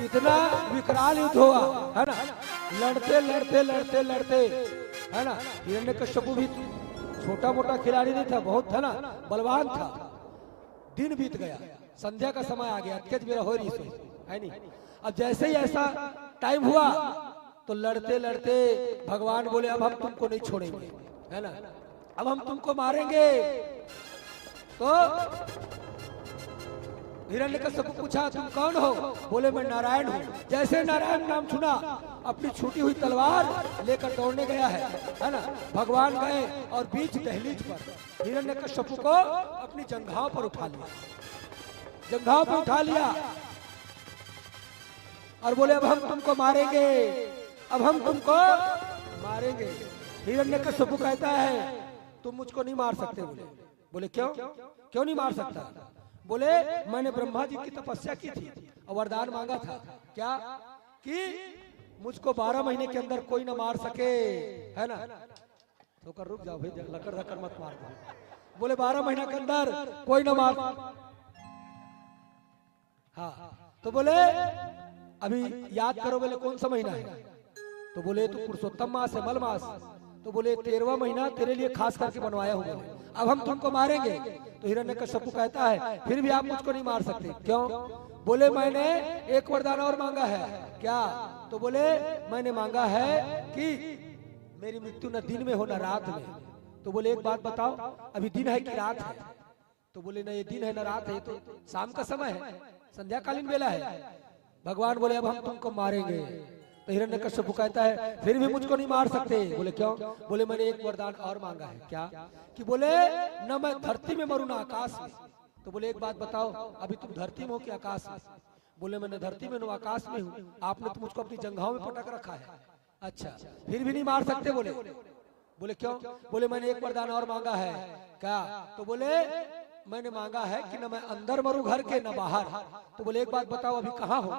इतना विकराल युद्ध हुआ, है ना, लड़ते लड़ते लड़ते लड़ते, है ना। हिरण्यकश्यप भी छोटा मोटा खिलाड़ी नहीं था, बहुत था ना, बलवान था। दिन बीत गया, संध्या का समय आ गया, अटकेज मेरा हो रही है नहीं। अब जैसे ही ऐसा टाइम हुआ तो लड़ते लड़ते भगवान बोले अब हम तुमको नहीं छोड़ेंगे, है ना, अब हम तुमको मारेंगे। तो हिरण्यकश्यप को पूछा तुम कौन हो, बोले मैं नारायण हूँ। जैसे नारायण नाम सुना अपनी छूटी हुई तलवार लेकर दौड़ने गया है ना। भगवान गए और बीच दहलीज पर हिरण्यकश्यप को अपनी जंघाओं पर उठा लिया, जंघाओं पर उठा लिया और बोले अब हम तुमको मारेंगे, अब हम तुमको मारेंगे। हिरण्यकश्यप कहता है तुम मुझको नहीं मार सकते। बोले क्यों नहीं मार सकता। बोले मैंने ब्रह्मा जी की तपस्या की थी और वरदान मांगा था, क्या कि मुझको 12 महीने के अंदर कोई न मार सके, है ना। तो कर रुक जाओ भाई, लकड़ धक्कर मत मार दो। बोले 12 महीने के अंदर कोई न मार, हाँ। तो बोले अभी याद करो, बोले कौन सा महीना है। तो बोले तो पुरुषोत्तम मास है, मल मास। तो बोले 13वां महीना तेरे लिए खास करके बनवाया हूँ, अब हम तुमको मारेंगे। तो हिरण्यकश्यप कहता है फिर भी आप मुझको नहीं मार सकते, क्यों। बोले मैंने एक वरदान और मांगा है, क्या। तो बोले मैंने मांगा है कि मेरी मृत्यु न दिन में हो न रात में। तो बोले एक बात बताओ, अभी दिन है कि रात है। तो बोले न ये दिन है न रात है, तो शाम का समय है, संध्याकालीन बेला है। भगवान बोले अब हम तुमको मारेंगे। तो हिरण्यकश्यप कहता है फिर भी मुझको नहीं मार सकते। बोले क्यों। बोले मैंने एक वरदान और मांगा है, क्या कि बोले न मैं धरती में मरूं न आकाश में। तो बोले एक बात बताओ, अभी तुम धरती में हो कि आकाश में। बोले मैंने धरती में हूं, आकाश में हूँ, आपने तो मुझको अपनी जंघाओं में पटक रखा है। अच्छा फिर भी नहीं मार सकते। बोले क्यों। बोले मैंने एक वरदान और मांगा है, क्या। तो बोले मैंने मांगा है कि न मैं अंदर मरूं घर के न बाहर। तो बोले एक बात बताओ अभी कहाँ हो?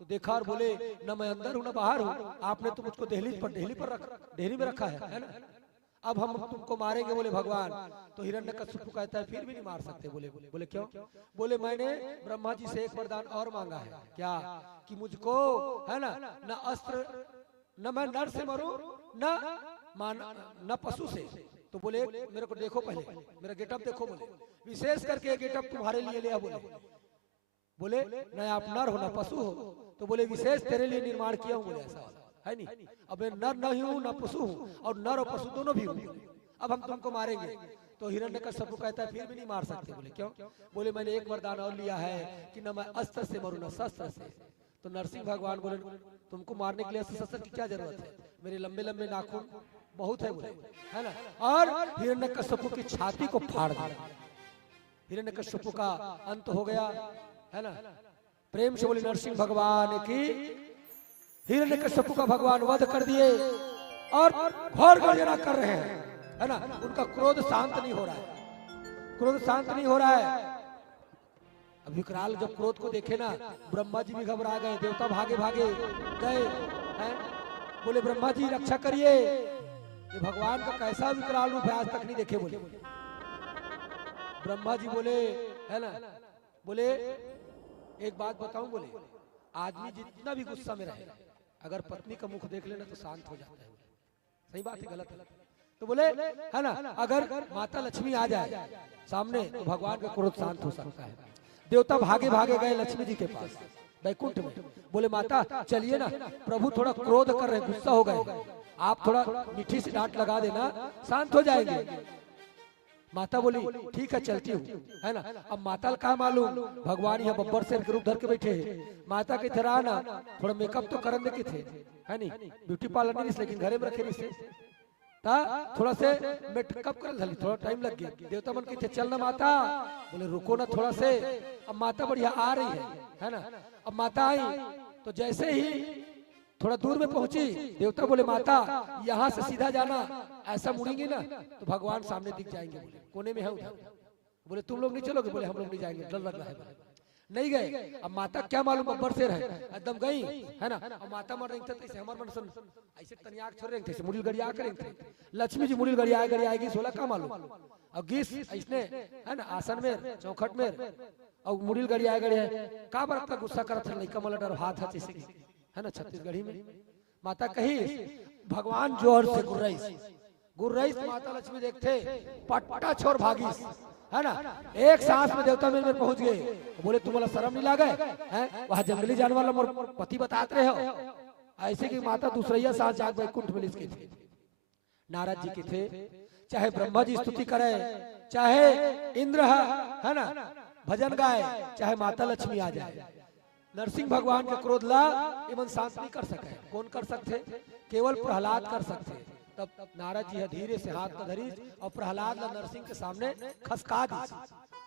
तो देखा और बोले न मैं अंदर हूं न बाहर हूं, आपने तो मुझको डेहली में रखा है ना? अब हम तुमको मारेंगे बोले भगवान। तो हिरण्यकशिपु कहता है फिर भी नहीं मार सकते। बोले क्यों? बोले मैंने ब्रह्मा जी से एक वरदान और मांगा है, क्या? कि मुझको है ना न अस्त्र, न मैं नर से मरूं न पशु से। तो बोले मेरे को देखो, पहले मेरा गेटअप देखो। बोले विशेष करके गेटअप तुम्हारे लिए लिया। बोले न आप नर हो न पशु हो। तो बोले विशेष तेरे लिए निर्माण किया हूं। बोले ऐसा है नहीं, अब मैं नर नहीं हूं न पशु हूं, और नर और पशु दोनों भी हूं। अब हम तुमको मारेंगे। तो हिरण्यकशिपु कहता है फिर भी नहीं मार सकते। बोले क्यों? बोले मैंने एक वरदान और लिया है कि न मैं अस्त्र से मरूं न शस्त्र से। तो नरसिंह भगवान बोले तुमको मारने के लिए अस्त्र शस्त्र की क्या जरूरत है? मेरे लंबे लंबे नाखून बहुत है, बोले है ना। और हिरण्यकशिपु की छाती को फाड़ दिया। हिरण्यकशिपु का अंत हो गया, है ना। प्रेम से बोले नरसिंह भगवान की। हिरण्यकशिपु का भगवान वध कर दिए और घोर गर्जना कर रहे हैं, है ना। उनका क्रोध शांत नहीं हो रहा है, क्रोध शांत नहीं हो रहा है। अब विकराल जब क्रोध को देखे ना, ब्रह्मा जी भी घबरा गए, देवता भागे भागे गए हैं। बोले ब्रह्मा जी रक्षा करिए, ये भगवान का कैसा विकराल रूप है, आज तक नहीं देखे। बोले ब्रह्मा जी बोले, है ना, बोले एक बात बताऊं, बोले आदमी जितना भी गुस्सा में रहे, अगर पत्नी का मुख देख लेना तो शांत हो जाता है। सही बात है, गलत है? तो बोले है ना, अगर माता लक्ष्मी आ जाए सामने तो भगवान का क्रोध शांत हो सकता है। देवता भागे भागे गए लक्ष्मी जी के पास वैकुंठ में। बोले माता चलिए ना, प्रभु थोड़ा क्रोध कर रहे, गुस्सा हो गए, आप थोड़ा मीठी सी डांट लगा देना, शांत हो जाएंगे। माता बोली ठीक है चलती हूँ, है ना। अब माता का मालूम भगवान यहाँ बब्बर शेर के रूप धर के बैठे हैं। माता के थे ना थोड़ा मेकअप तो करन के थे, है नहीं, ब्यूटी पार्लर नहीं, लेकिन घरे में रखे नहीं ता थोड़ा से मेकअप कर धली, थोड़ा टाइम लग गया। देवता मन के थे चल ना माता, बोले रुको ना थोड़ा से। अब माता बढ़िया आ रही है ना। अब माता आई तो जैसे ही थोड़ा दूर में पहुंची, देवता बोले माता यहाँ से सीधा जाना, ऐसा मुड़ेंगे ना तो भगवान सामने दिख जाएंगे। बोले कोने में है उधर। बोले तुम लोग नहीं चलोगे? बोले हम लोग नहीं जाएंगे, डर लग रहा है। नहीं गए। अब माता क्या मालूम बब्बर शेर है, एकदम गई, है ना। अब माता मर रही थी, हमारे मन सुन ऐसे तनियाक छोड़ रहे थे, मुड़िल गड़िया करेंगे। लक्ष्मी जी मुड़िल गड़ियाएगी, सोलह का मालूम। अब गीस इसने, है ना, आसन में चौखट में और मुड़िल गड़िया का बरत का गुस्सा करत है, लइका मला डर हाथ है, है ना, छत्तीसगढ़ी में। माता कही भगवान जोर से गुर्रईस माता लक्ष्मी देखते पट्टा छोड़ भागीस, है ना। एक सांस में देवता में पहुंच गए। बोले तुम्हारा शर्म नहीं लागे हैं? वहां जंगली जानवर मोर पति बताते रहे हो, ऐसे की माता दूसरा सांस जाग वैकुंठ में इसके थे। नारद जी के थे, चाहे ब्रह्मा जी स्तुति करे, चाहे इंद्र है ना भजन गाए, चाहे माता लक्ष्मी आ जाए, नरसिंह भगवान के क्रोध ला एवं शांत नहीं कर सके। कौन कर सकते? केवल प्रहलाद कर सकते। तब नारद जी धीरे से हाथ में धरी और प्रहलाद ला नरसिंह के सामने खसका दी।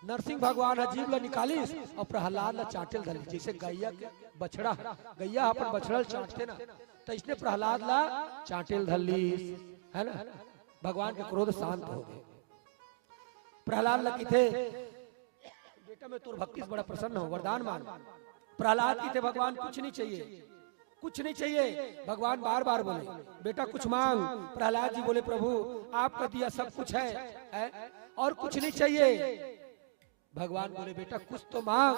नरसिंह भगवान अजीब ला निकाली और प्रहलाद ला चाटेल धरी, जैसे गैया के बछड़ा, गैया अपन बछड़ल चाटते ना, तो इसने प्रहलाद ला चाटेल धली, है ना। भगवान के क्रोध शांत हो गए। प्रहलाद लकी थे बेटा मैं तोर भक्ति से बड़ा प्रसन्न हूँ, वरदान मान। प्रहलाद की थे भगवान कुछ नहीं चाहिए, कुछ नहीं चाहिए। भगवान बार बार बोले बेटा कुछ मांग। प्रहलाद जी बोले प्रभु आपका दिया सब कुछ है और कुछ नहीं चाहिए। भगवान बोले बेटा कुछ तो मांग।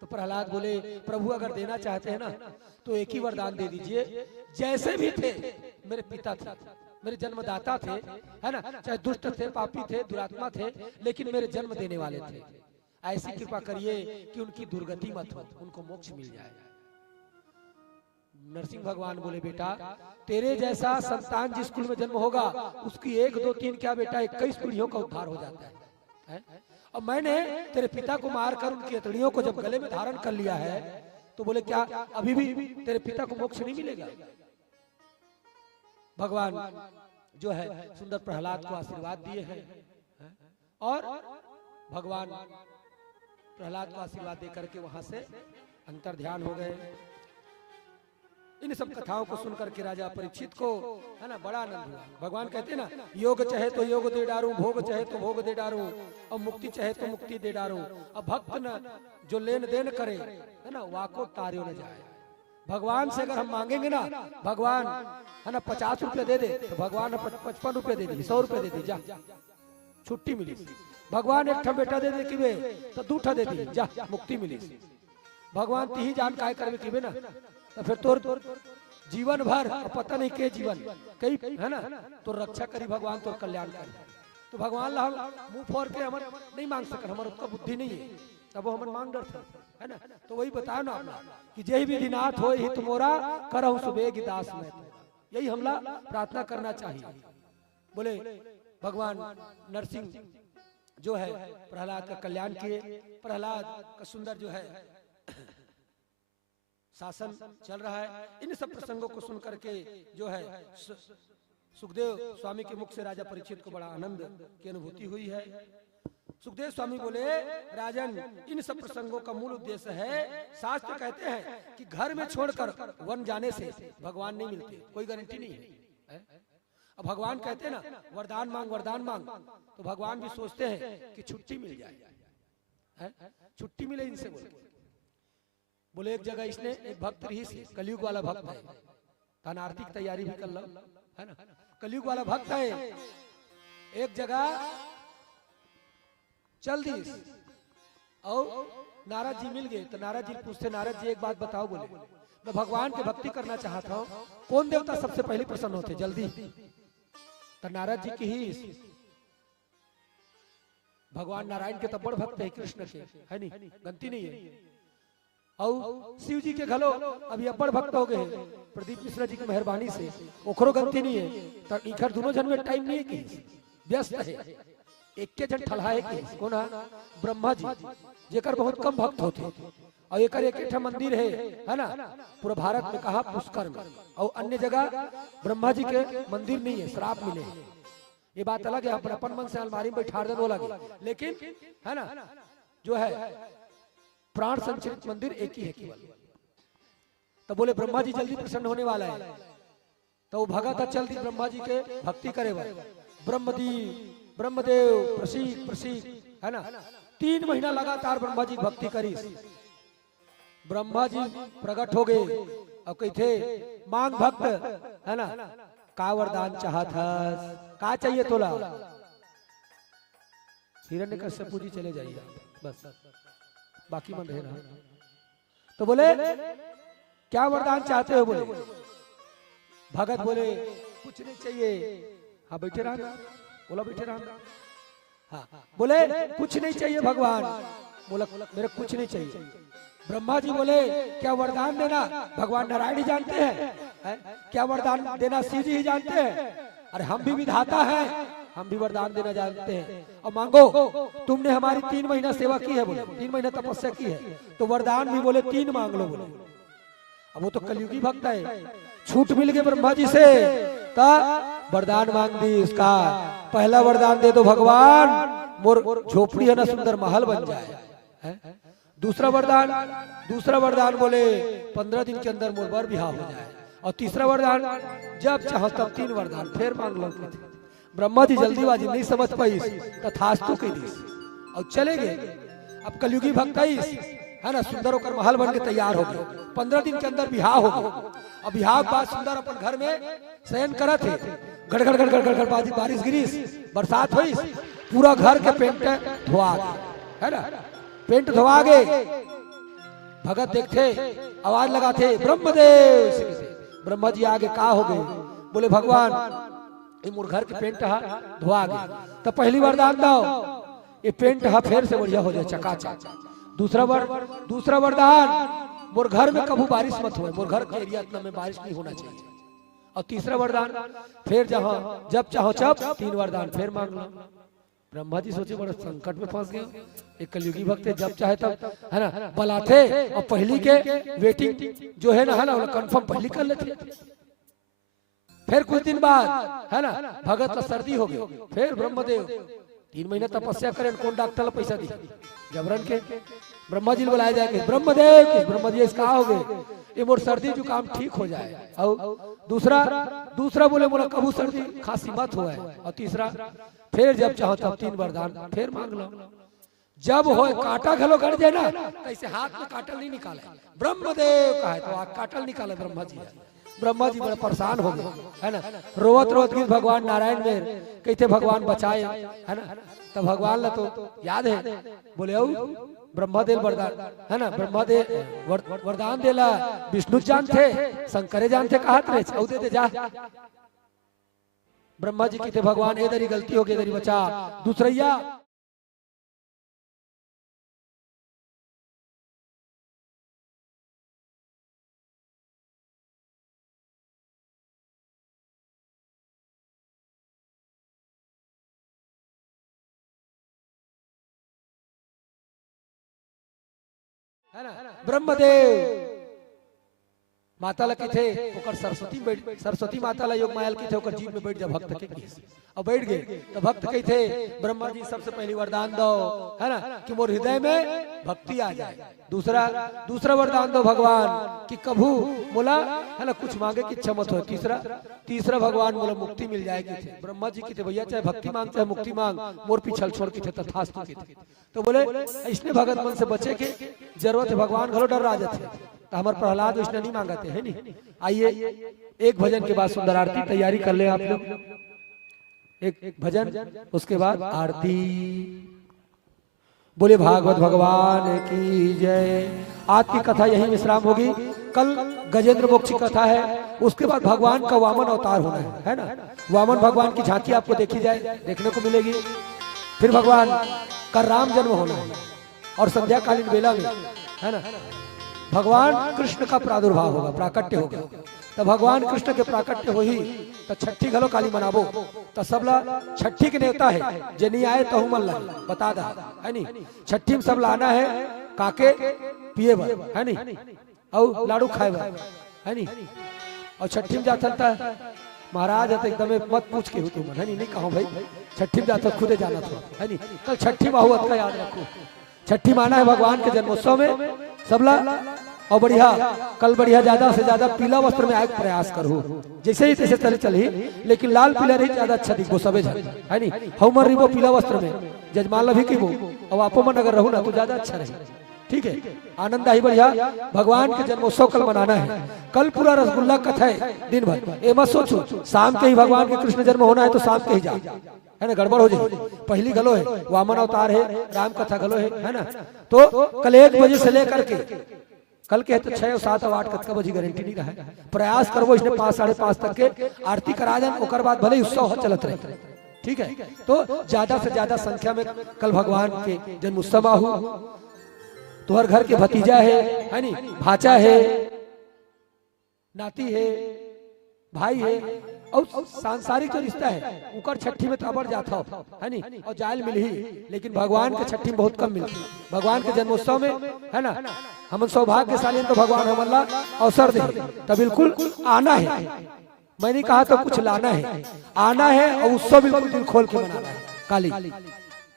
तो प्रहलाद बोले प्रभु अगर देना चाहते हैं ना तो एक ही वरदान दे दीजिए, जैसे भी थे मेरे पिता थे, मेरे जन्मदाता थे, है ना, चाहे दुष्ट थे, पापी थे, दुरात्मा थे, लेकिन मेरे जन्म देने वाले थे। ऐसी कृपा करिए कि उनकी दुर्गति मत हो, उनको मोक्ष मिल जाए। नरसिंह भगवान बोले बेटा तेरे जैसा संतान जिस कुल में जन्म होगा उसकी 1 2 3 क्या बेटा 21 पीढ़ियों का उद्धार हो जाता है। और मैंने तेरे पिता को मारकर उनकी हथेलियों को जब गले में धारण कर लिया है तो बोले क्या अभी भी तेरे पिता को मोक्ष नहीं मिलेगा? भगवान जो है सुंदर प्रहलाद को आशीर्वाद दिए हैं और भगवान प्रहलाद को आशीर्वाद देकर के वहां से अंतर ध्यान हो गए। इन सब कथाओं को सुनकर के राजा परीक्षित को है ना बड़ा आनंद हुआ। भगवान कहते हैं ना, योग चाहे तो योग दे डारूं, भोग चाहे तो भोग दे डारूं, और मुक्ति चाहे तो मुक्ति दे डारूं। अब भक्त न जो लेन देन करे है ना, वाको तारियो न जाए। भगवान से अगर हम मांगेंगे ना, भगवान है ना 50 रुपए दे दे, तो भगवान 55 रुपए दे दे, 100 रुपए दे दे, जा छुट्टी मिली। भगवान एक ठा बेटा दे दे किबे तो 2 ठा दे दी, जा मुक्ति मिली। भगवान ती ही जान काय करबे किबे ना, तो फिर तोर जीवन भर पता नहीं के जीवन कई है ना, तो रक्षा करी भगवान, तो कल्याण करी। तो भगवान ला मुंह फोड़ के हमर नहीं मांग सकन, हमर उतना बुद्धि नहीं है, तब वो हमर मांग डर था है ना। तो वही बताया ना कि जय विधिनाथ हो ही तुमोरा करहु सुबेग दास में, यही हमला प्रार्थना करना चाहिए। बोले भगवान नरसिंह जो है प्रहलाद का कल्याण किए। प्रहलाद का सुंदर जो है शासन चल रहा है। इन सब प्रसंगों को सुनकर के जो है सुखदेव स्वामी के मुख से राजा परीक्षित को बड़ा आनंद की अनुभूति हुई है। सुखदेव स्वामी बोले, राजन इन सब प्रसंगों का मूल उद्देश्य है, शास्त्र कहते हैं कि घर में छोड़कर वन जाने से भगवान नहीं मिलते, कोई गारंटी नहीं है। अब भगवान कहते हैं ना वरदान मांग वरदान मांग, तो भगवान भी सोचते हैं कि छुट्टी मिल जाए, छुट्टी मिले इनसे। बोले एक जगह इसने एक भक्त रही से, कलयुग वाला भक्त है, तान आरती की तैयारी भी कर लो है ना, कलयुग वाला भक्त है। एक जगह चल दी और नारद जी मिल गए, तो नारद जी पूछते, नारद जी एक बात बताओ। बोले मैं भगवान की भक्ति करना चाहता हूँ, कौन देवता सबसे पहले प्रसन्न होते जल्दी? तो नारद जी की ही भगवान नारायण के तो बड़ भक्त है, कृष्ण के है नहीं, गलती नहीं है। और शिव जी के घलो अभी अपर भक्त हो गए प्रदीप मिश्रा जी की मेहरबानी से, ओखरो गलती नहीं है। तो इखर दोनों जन में टाइम नहीं है कि व्यस्त है, एक के जन ठल्हा है कि कौन है? ब्रह्मा जी, जेकर बहुत कम भक्त होते, और एक मंदिर है ना पूरा भारत में, कहा पुष्कर में, और अन्य जगह ब्रह्मा जी के मंदिर नहीं है, श्राप मिले हैं। ये बात अलग है, अपन मन से अलमारी में बैठा दे वो लगे, लेकिन है ना जो है प्राण संचरित मंदिर एक ही है केवल। तो बोले ब्रह्मा जी जल्दी प्रसन्न होने वाला है, तो वो भगत चल दी ब्रह्मा जी के भक्ति करे। ब्रह्मदेव प्रसीद प्रसीद है ना, 3 महीना लगातार ब्रह्मा जी भक्ति करी। ब्रह्मा जी प्रकट हो गए और कहते मांग भक्त है ना, का वरदान चाहत है, का चाहिए तोला? हिरण्यकश्यप जी चले जाइए बस, बाकी मन रहे रहा। तो बोले क्या वरदान चाहते हो? बोले भगत बोले कुछ नहीं चाहिए। हाँ बैठे रहा, बोला बैठे रहा। हाँ बोले कुछ नहीं चाहिए भगवान। बोला मेरे कुछ नहीं चाहिए। ब्रह्मा जी बोले क्या वरदान देना भगवान नारायण ही जानते हैं, क्या वरदान देना शिव जी ही जानते हैं। अरे हम भी विधाता हैं, हम भी वरदान देना जानते हैं। और मांगो, तुमने हमारी 3 महीना सेवा की है, बोले 3 महीना तपस्या की है, तो वरदान भी बोले 3 मांग लो। बोले अब वो तो कलयुगी भक्त है, छूट मिल गए ब्रह्मा जी से, तब वरदान मांग दी उसका। पहला वरदान दे दो भगवान, मोर झोपड़ी है ना सुंदर महल बन जाए। दूसरा वरदान बोले 15 दिन के अंदर मोर बर बिहाव हो जाए। और तीसरा वरदान जब चाहो तब 3 वरदान फिर मांग लो। ब्रह्मा जी जल्दीबाजी नहीं समझ पाई, तथास्तु कह दी और चले गए। अब कलयुगी भक्त है ना, सुंदर होकर महल बन के तैयार हो गए। 15 दिन के अंदर बिहाव हो गया। अब बिहाव बाद सुंदर अपन घर में शयन करा थे, गड़गड़ गड़गड़ गड़गड़ बारिश गिरी, बरसात हुई, पूरा घर के पेंट धोआ गए है ना, पेंट धोआ गए। भगत देखते आवाज लगाते ब्रह्मदेव। ब्रह्मा जी आगे का हो गए? बोले भगवान ये मोर घर के पेंट धोआ गए, तो पहली वरदान दो ये पेंट फिर से बढ़िया हो जाए चकाचक। दूसरा वरदान मोर घर में कभी बारिश मत हो, मोर घर के एरिया इतना में बारिश नहीं होना चाहिए। और तीसरा वरदान फिर जब चाहो जब 3 वरदान फिर मांग लो। ब्रह्मा जी सोचे बड़ा संकट में फंस गए, एक कलयुगी भक्त जब चाहे तब है ना बलाते, और पहली के वेटिंग जो है ना कंफर्म पहली कर लेते। फिर कुछ दिन बाद है ना भगत का सर्दी हो गई, फिर ब्रह्मदेव 3 महीने तपस्या करें, कौन डॉक्टर पैसा दी जबरन के ब्रह्मा जी ने बुलाया जाके ब्रह्मदेव ब्रह्मा जी इसका हो गए ये मोर सर्दी जुकाम ठीक हो जाए। और दूसरा बोले मोला कबू सर्दी खांसी मत हुआ है। और तीसरा फिर जब चाहो तब 3 वरदान फिर मांग लो। जब हो कांटा घलो गड़ जाए ना ऐसे हाथ में काटल नहीं निकाले ब्रह्मदेव का है तो काटल निकाले ब्रह्मा जी बड़ा परेशान हो गए है ना। रोवत रोवत गीत भगवान नारायण में कहते भगवान बचाए है ना। तो भगवान ला तो याद है बोले औ ब्रह्मदेव वरदान है ना। ब्रह्मदेव वरदान देला विष्णु जानते शंकरे जानते कहत रहे औ दे जा। ब्रह्मा जी कहते भगवान इधर गलती हो गई इधर बचा। दूसरैया है ना। ब्रह्मदेव माता लगे थे ओकर सरस्वती माता ला योग मायल की थे ओकर जीव में बैठ जा भक्त के और बैठ गए तो भक्त कही थे ब्रह्मा जी सबसे पहली वरदान दो है ना कि मोर हृदय में भक्ति आ जाए। दूसरा वरदान दो भगवान कि कभू बोला है ना कुछ मांगे की इच्छा मत हो। तीसरा भगवान बोला मुक्ति मिल जाएगी थे। ब्रह्मा जी की थे भैया चाहे भक्ति मांग चाहे मुक्ति मांग मोर पिछल छोड़ के थे तथास्तु के थे। तो बोले इसने भगत मन से बचे के जरूरत है भगवान घरो डर राजा थे तो हमारे प्रहलाद उसने नहीं मांगते है नहीं। आइए एक भजन के बाद सुंदर आरती तैयारी कर ले आप लोग। एक भजन उसके बाद आरती। बोले भागवत भगवान की जय। आज की कथा यही विश्राम होगी। कल गजेंद्र मोक्ष की कथा है उसके बाद भगवान का वामन अवतार होना है ना। वामन भगवान की झांकी आपको देखी जाए देखने को मिलेगी। फिर भगवान का राम जन्म होना है और संध्या कालीन बेला में है ना भगवान कृष्ण का प्रादुर्भाव होगा प्राकट्य होगा। तो भगवान कृष्ण के प्राकट्य हो ही तो छठी घलो काली मनाबो तो सबला छठी के नेवता है जे नहीं आए तो मन बता दा है नी। छठी में सब लाना है काके पिए बर है नी और लाडू खाए बर है नी। और छठी में जाता महाराज है तो एकदम मत पूछ के तुम है नहीं कहो भाई छठी में जाता खुदे जाना था है नी। कल छठी माहुत का याद रखो। छठी माना है भगवान के जन्मोत्सव में सबला और बढ़िया कल बढ़िया ज्यादा से ज्यादा पीला वस्त्र में आए प्रयास करो जैसे ही तैसे चले चली लेकिन लाल पीला नहीं ज्यादा अच्छा दिखो सबे है नी। हमर रिबो पीला वस्त्र में जजमान भी की वो अब आपो मन अगर रहू ना तो ज्यादा अच्छा रहे ठीक है। आनंद आई बढ़िया भगवान के जन्मोत्सव कल मनाना है। कल पूरा रसगुल्ला कथा है दिन भर ये मत सोचो शाम के ही भगवान के कृष्ण जन्म होना है तो शाम के ही जा है ना गड़बड़ हो जाए। पहली गलो है वामन अवतार है राम कथा गलो है ना। तो कल 1 बजे से लेकर के कल के तो 6 और 7 और 8 कत का बजी गारंटी नहीं रहा है। प्रयास करवो इसने 5 साढ़े 5 तक के आरती करा जान ओकर बाद भले उत्सव चलत रहे ठीक है। तो ज्यादा से ज्यादा संख्या में कल भगवान के जन्म उत्सव आहू। तुहर घर के भतीजा है नी भाचा है नाती है भाई है और सांसारिक जो रिश्ता है उकर छठी में ताबड़ जाता है नी और जायल मिल ही। लेकिन भगवान के छठी में बहुत कम मिलती भगवान के जन्मोत्सव में है ना। हम सौभाग्यशाली तो भगवान हमला अवसर दे तो बिल्कुल आना है। मैंने कहा तो कुछ लाना है आना है और उत्सव बिल्कुल दिल खोल के मनाना है काली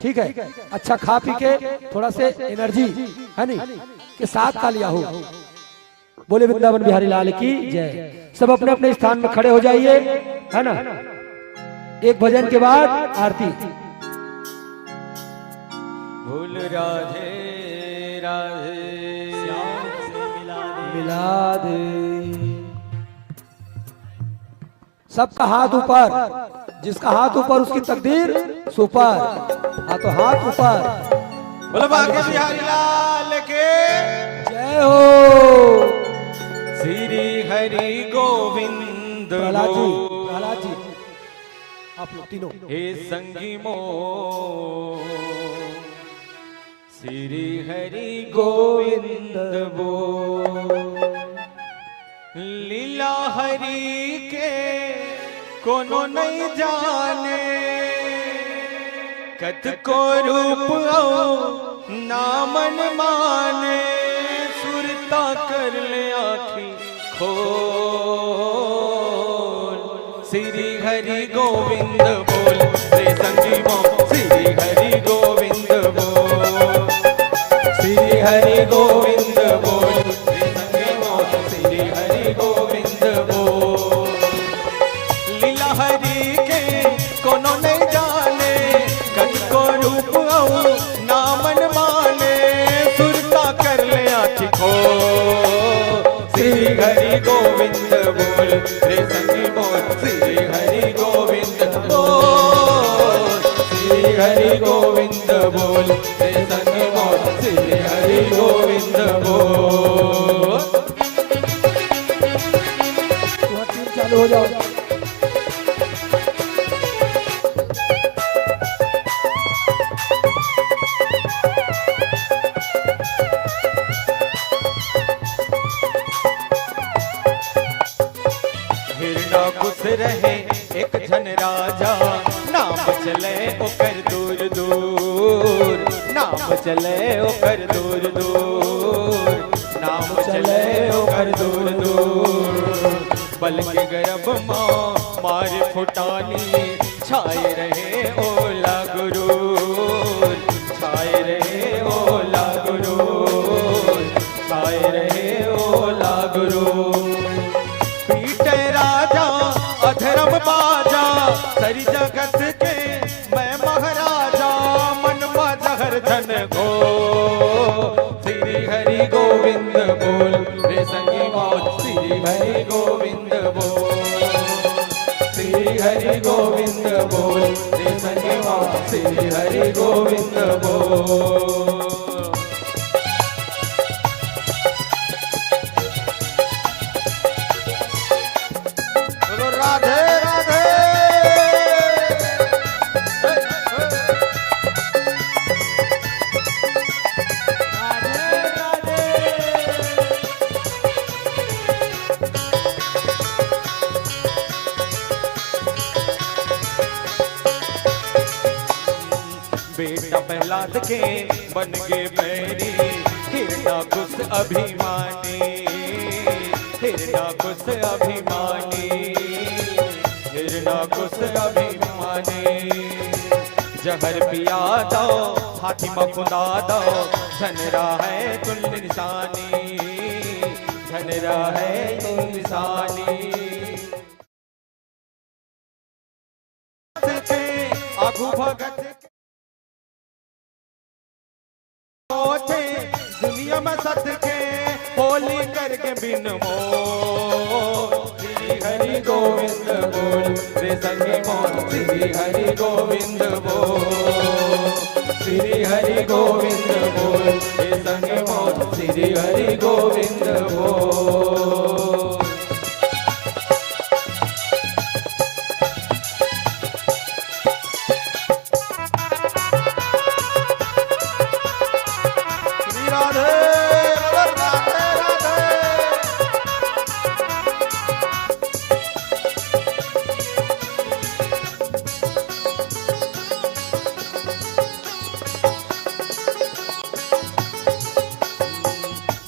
ठीक है। अच्छा खा पी के थोड़ा से एनर्जी है नी के साथ काली हो। बोले वृंदावन बिहारी लाल की जय। सब अपने अपने स्थान में खड़े हो जाइए है ना। एक भजन के बाद आरती। भूल राधे राधे श्याम से मिला दे। सबका हाथ ऊपर जिसका हाथ ऊपर उसकी तकदीर सुपर। हाँ तो हाथ ऊपर। बोलो बाके बिहारी लाल के जय हो। श्री हरि गोविंद प्रहलाद जी आप लोग तीनों हे संगी मो श्री हरि गोविंद बो। लीला हरि के कोनो नहीं जाने कत को रूप नामन माने सुरता कर ले आखी खोल। श्री हरि गोविंद बोल रे संगी मो श्री हरि गोविंद बोल श्री हरि गोविंद बोल, रे संगे मोर श्री हरि गोविंद बोल। लीला हरि के कोनो नहीं जाने, कनको रूप औ नामन माने, सुरता कर ले आँखी खो, श्री हरि गोविंद बोल, रे संगे मोर श्री हरि गोविंद बोल, श्री हरि गोविंद बोल, रे संगे मोर श्री हरि गोविंद बोल। चालू हो जाओ। हिरणाकुश रहे एक जन राजा, नाम चले ओकर दूर दूर, नाम चले ओकर दूर दूर, नाम चले ओकर दूर दूर। बल के गर्भ माँ मार फुटानी, छाए रहे ओला गुरूर, छाए रहे ओला गुरूर, छाए रहे ओला गुरूर। पीटे राजा अधर्म बाजा, सरी जगत के मैं महाराजा, मन जहर धन गो, श्री हरि गोविंद बोल, रे संगी मौत श्री हरि गोविंद बोल, श्री हरि गोविंद बोल, रे संगी मौत श्री हरि गोविंद बोल। बोलो राधे राधे। बेटा प्रहलाद के बन गए बैरी, हिरणाकुश अभिमानी, हिरणाकुश अभिमानी, हिरणाकुश अभिमानी। जहर पिया दो हाथी मकुंदा दो, झनरा है तुल निशानी, झनरा है तुल निशानी। आगू भगत थे दुनिया में सत के, होली करके बिन मोह, श्री हरि गोविंद बोल, रे संगी मोर श्री हरि गोविंद बोल, श्री हरि गोविंद बोल, रे संगी मोर श्री हरि गोविंद बोल। राधे राधे राधे।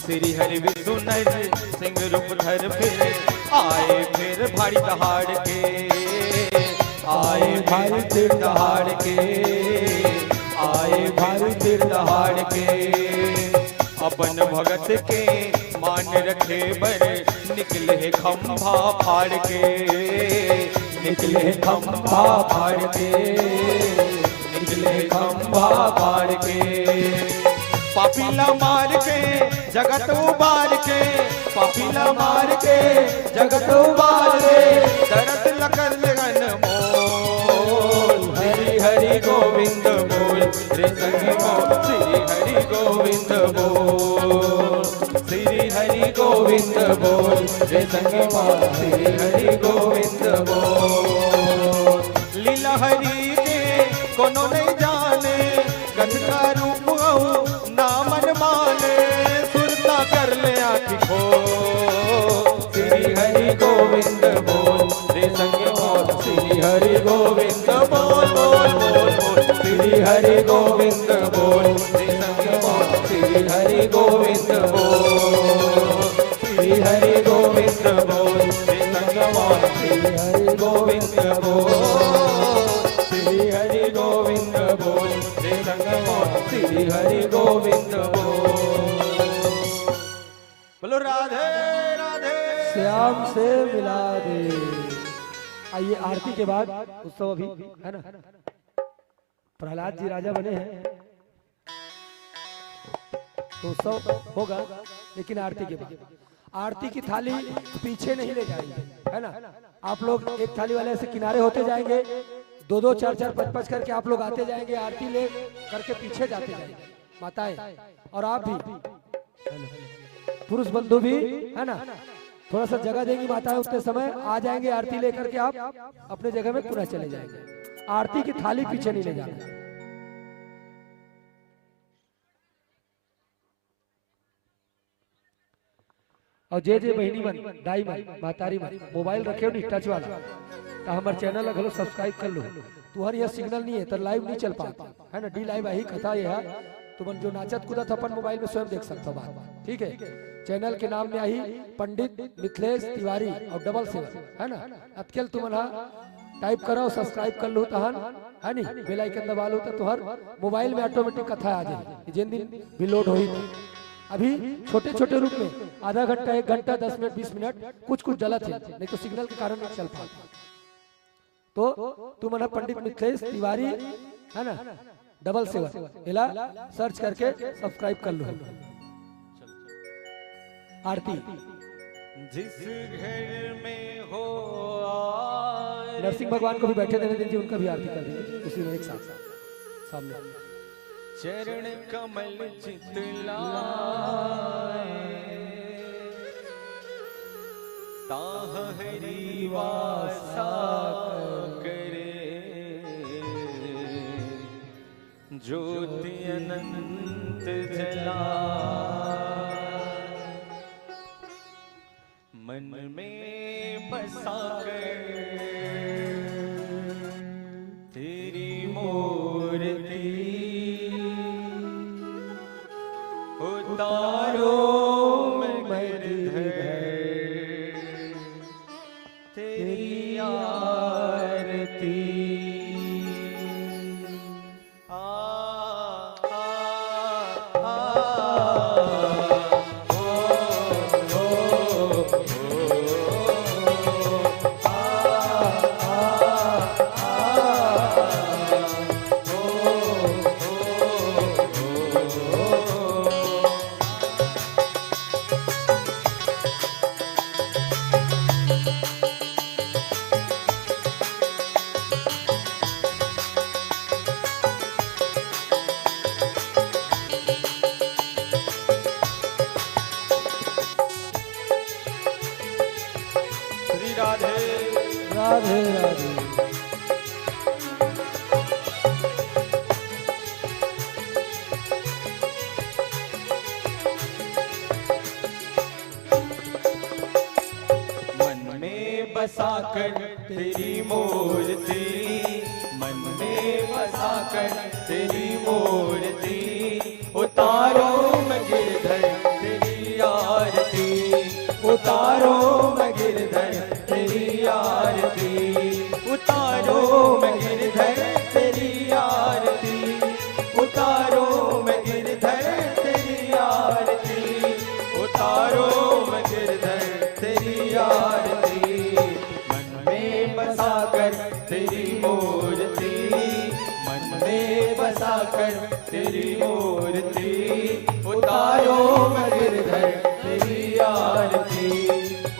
श्री हरि विष्णु नर सिंह रूप धर फिर आए, फिर भारी दहाड़ के आए, भारी तीर दहाड़ के आए, भारी तीर दहाड़ के। अपन भगत के मान रखे बर, निकले खंभा फाड़ के, निकले खंभा फाड़ के, निकले खंभा फाड़ के। पापीला मार के जगत उबार के, पापीला मार के जगत उबार के, दरद लकर लगन मोल, हरि हरि गोविंद बोल, रे संगी मोल, श्री हरि गोविंद बोल, श्री हरि गोविंद बोल, रे संगी मोल, श्री हरि गोविंद बोल। लीला हरि के कोनो नहीं जाने, गध का रूप नामन माने, सुरता कर ले आँखी खो, श्री हरि गोविंद बोल, रे संगे मोल, श्री हरि गोविंद बोल बोल बोल बोल, श्री हरि गोविंद बोल, रे संगे मोल, श्री हरि गोविंद बोल, श्री हरि गोविंद बोल, रे संगे मोल, श्री हरि गोविंद बोल, श्री हरि गोविंद श्याम से मिला दे। आइए आरती के बाद उत्सव अभी है ना, प्रहलाद जी राजा बने हैं तो उत्सव होगा, लेकिन आरती के बाद आरती की थाली पीछे नहीं ले जाएंगे, है ना। आप लोग एक थाली वाले से किनारे होते जाएंगे, दो दो चार चार पाँच पाँच करके आप लोग आते जाएंगे, आरती ले करके पीछे जाते जाएंगे माताएं, और आप भी पुरुष बंधु भी, है ना, थोड़ा सा जगह देंगी माताएं, उतने समय आ जाएंगे आरती लेकर के आप अपने जगह में पुनः चले जाएंगे। आरती की थाली पीछे नहीं ले जाना। और जे बहनी मन, दाई मन, मातारी मन मोबाइल रखे हो नहीं टच वाला, तो हमारे चैनल अगर सब्सक्राइब कर लो। तुहर यह सिग्नल नहीं है तो लाइव नहीं चल पाता है ना, डी लाइव यही कथा ये है, तुम जो नाचत कूदत अपन मोबाइल में स्वयं देख सकते हो बात, ठीक है। चैनल के नाम में आई पंडित मिथिलेश तिवारी और डबल सेवन, है ना। अतकेल तुम्हारा टाइप करो, सब्सक्राइब कर लो तहन, है नी, बेल आइकन दबा लो तो तुहर मोबाइल में ऑटोमेटिक कथा आ जाए, जिन दिन भी लोड हो। अभी छोटे छोटे रूप में आधा घंटा, 1 घंटा, 10 मिनट, 20 मिनट कुछ कुछ गलत है, नहीं तो सिग्नल के कारण नहीं चल पाता। तो तुम ना पंडित मिथिलेश तिवारी, है ना, डबल सेवन इला सर्च करके सब्सक्राइब कर लो। आरती जिस घर में हो नरसिंह भगवान को भी बैठे देने दीजिए, उनका भी आरती कर दीजिए उसी में एक साथ सामने। चरण कमल चितलाए ताह हरि वासा करे, ज्योति अनंत जलाए, मन में बसा कर तेरी मूर्ति उतारो मैं गिरधर तेरी आरती। राधे राधे राधे। मन में बसा कर तेरी मूर्ति, मन में बसा कर तेरी मूर्ति, उतारो मैं गिरधर तेरी आरती, उतारो मैं गिरधर तेरी आरती, उतारो मैं गिरधर तेरी आरती, उतारो मैं गिरधर तेरी आरती, उतारो मैं गिरधर तेरी आरती। मन में बसा कर तेरी मूर्ति, मन में बसा कर तेरी मूर्ति, उतारो मैं गिरधर तेरी आरती,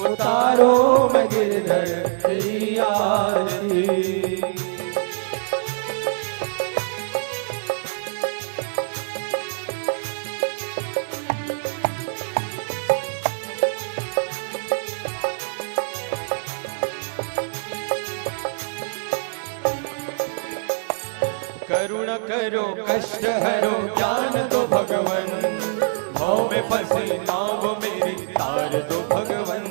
उतारो मैं गिरधर तेरी आरती। करुणा करो कष्ट हरो ज्ञान दो भगवन, भाव में फंसी नाव मेरी तार दो भगवन।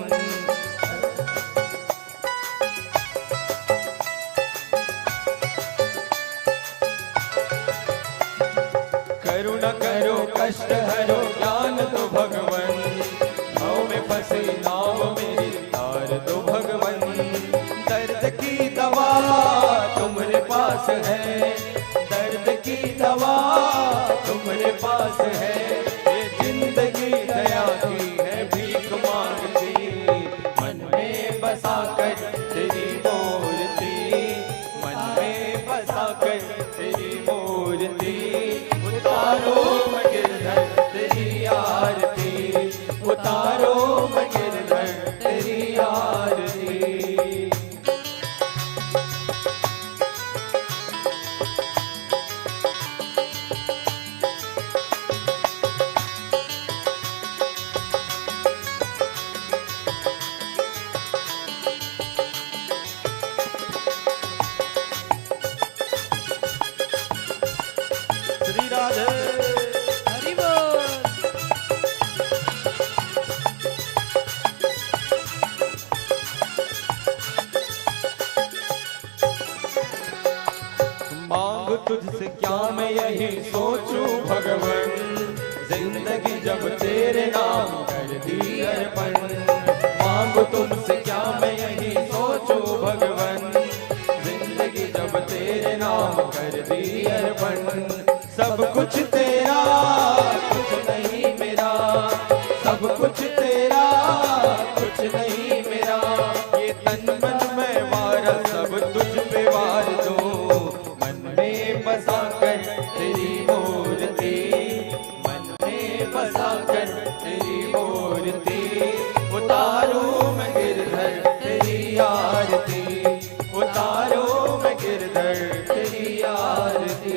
करुणा करो कष्ट हरो ज्ञान दो भगवन, भाव में फंसी नाव मेरी तार दो भगवन। दर्द की दवा तुम्हारे पास है, दर्द की दवा तुम्हारे पास है, ये जिंदगी दया की है भीख मांगती। मन राधे। हरि बोल। मांग तुझसे क्या मैं यही सोचूं भगवन, जिंदगी जब तेरे नाम कर दी अर्पण। मांग तुमसे क्या मैं यही सोचूं भगवन, जिंदगी जब तेरे नाम कर दी अर्पण। सब कुछ तेरा कुछ नहीं मेरा, सब कुछ तेरा कुछ नहीं मेरा। ये तन मन मैं वारा सब तुझ पे वार दूं, मन में बसा कर तेरी मूर्ति, मन में बसा कर तेरी मूर्ति। उतारूं मैं गिरधर तेरी आरती, उतारूं मैं गिरधर तेरी आरती।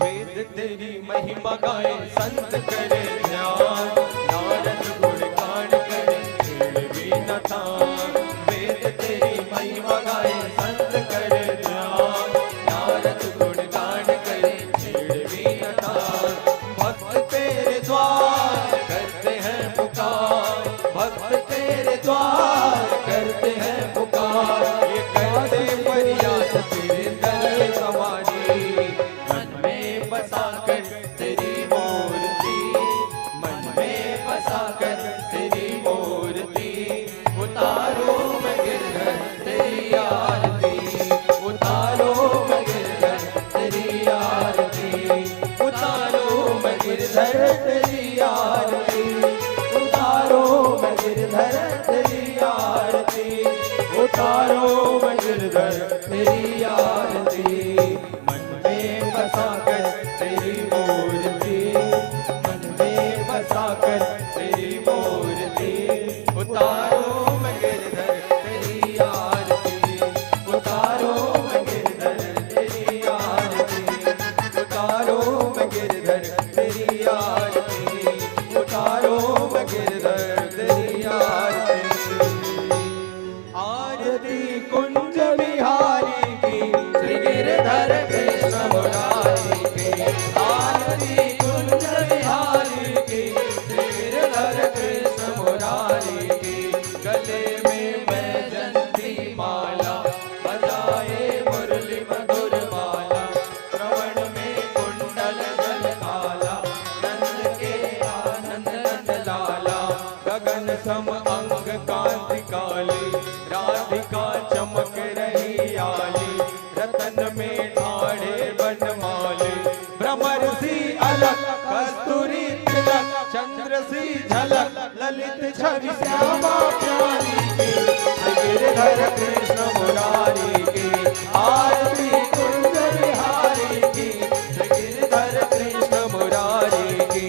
वेद तेरी महिमा गाए संत करे ध्यान, नारद गुण गान करे छेड़ भी न थान। वेद तेरी महिमा गाए संत करे ध्यान, नारद गुण गान करे छेड़ भी न थान। भक्त तेरे द्वार करते हैं पुकार, भक्त तेरे द्वार करते हैं पुकार। ये करते प्रयास तेरे दर सवारी, मन में बसा कर तेरी मूर्ति, मन में बसा कर तेरी मूर्ति। उतारो मैं गिरधर तेरी आरती, उतारो मैं गिरधर तेरी आरती, उतारो मैं गिरधर तेरी आरती, उतारो मैं गिरधर तेरी आरती, उतारो मैं गिरधर तेरी आरती। मन में बसा कर तेरी मूर्ति, मन में बसा कर तेरी मूर्ति। उतारो मैं गिरधर तेरी आरती, उतारो मैं गिरधर तेरी आरती, उतारो मैं गिरधर तेरी आरती, उतारो मैं गिरधर तेरी आरती। आरती कुंज बिहारी की, श्री गिरधर कृष्ण मुरारी की। आरती कुंज बिहारी की, श्री गिरधर कृष्ण मुरारी की। गले में बैजंती माला, बजाए मुरली मधुर माला। श्रवण में कुंडल जल काला, नंद के आनंद नंद लाला। गगन सम अंग कांति काली, राधिका चमक रही आली। रतन में ढाढ़े बनमाले, भ्रमर सी अलग कस्तूरी तिलक। चंद्र सी झलक ललित छवि श्यामा प्यारी की, श्री गिरधर कृष्ण मुरारी की। आरती कुंज बिहारी की, श्री गिरधर कृष्ण मुरारी की।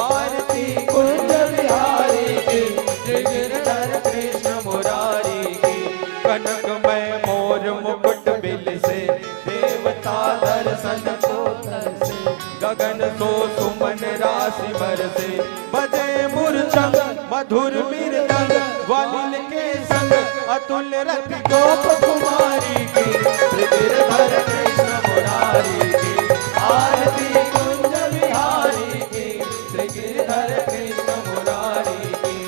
आरती कुंज बिहारी की, श्री गिरधर कृष्ण मुरारी की। कनकमय मोर मुकुट बिल से, देवता दर्शन को तरसे। गगन सो सुमन राशि बरसे, बजे मूर्छंग मधुर मृदंग। ग्वालिन के संग अतुल रति गोप कुमारी की, श्री गिरधर कृष्ण मुरारी की। आरती कुंज बिहारी की, श्री गिरधर कृष्ण मुरारी की।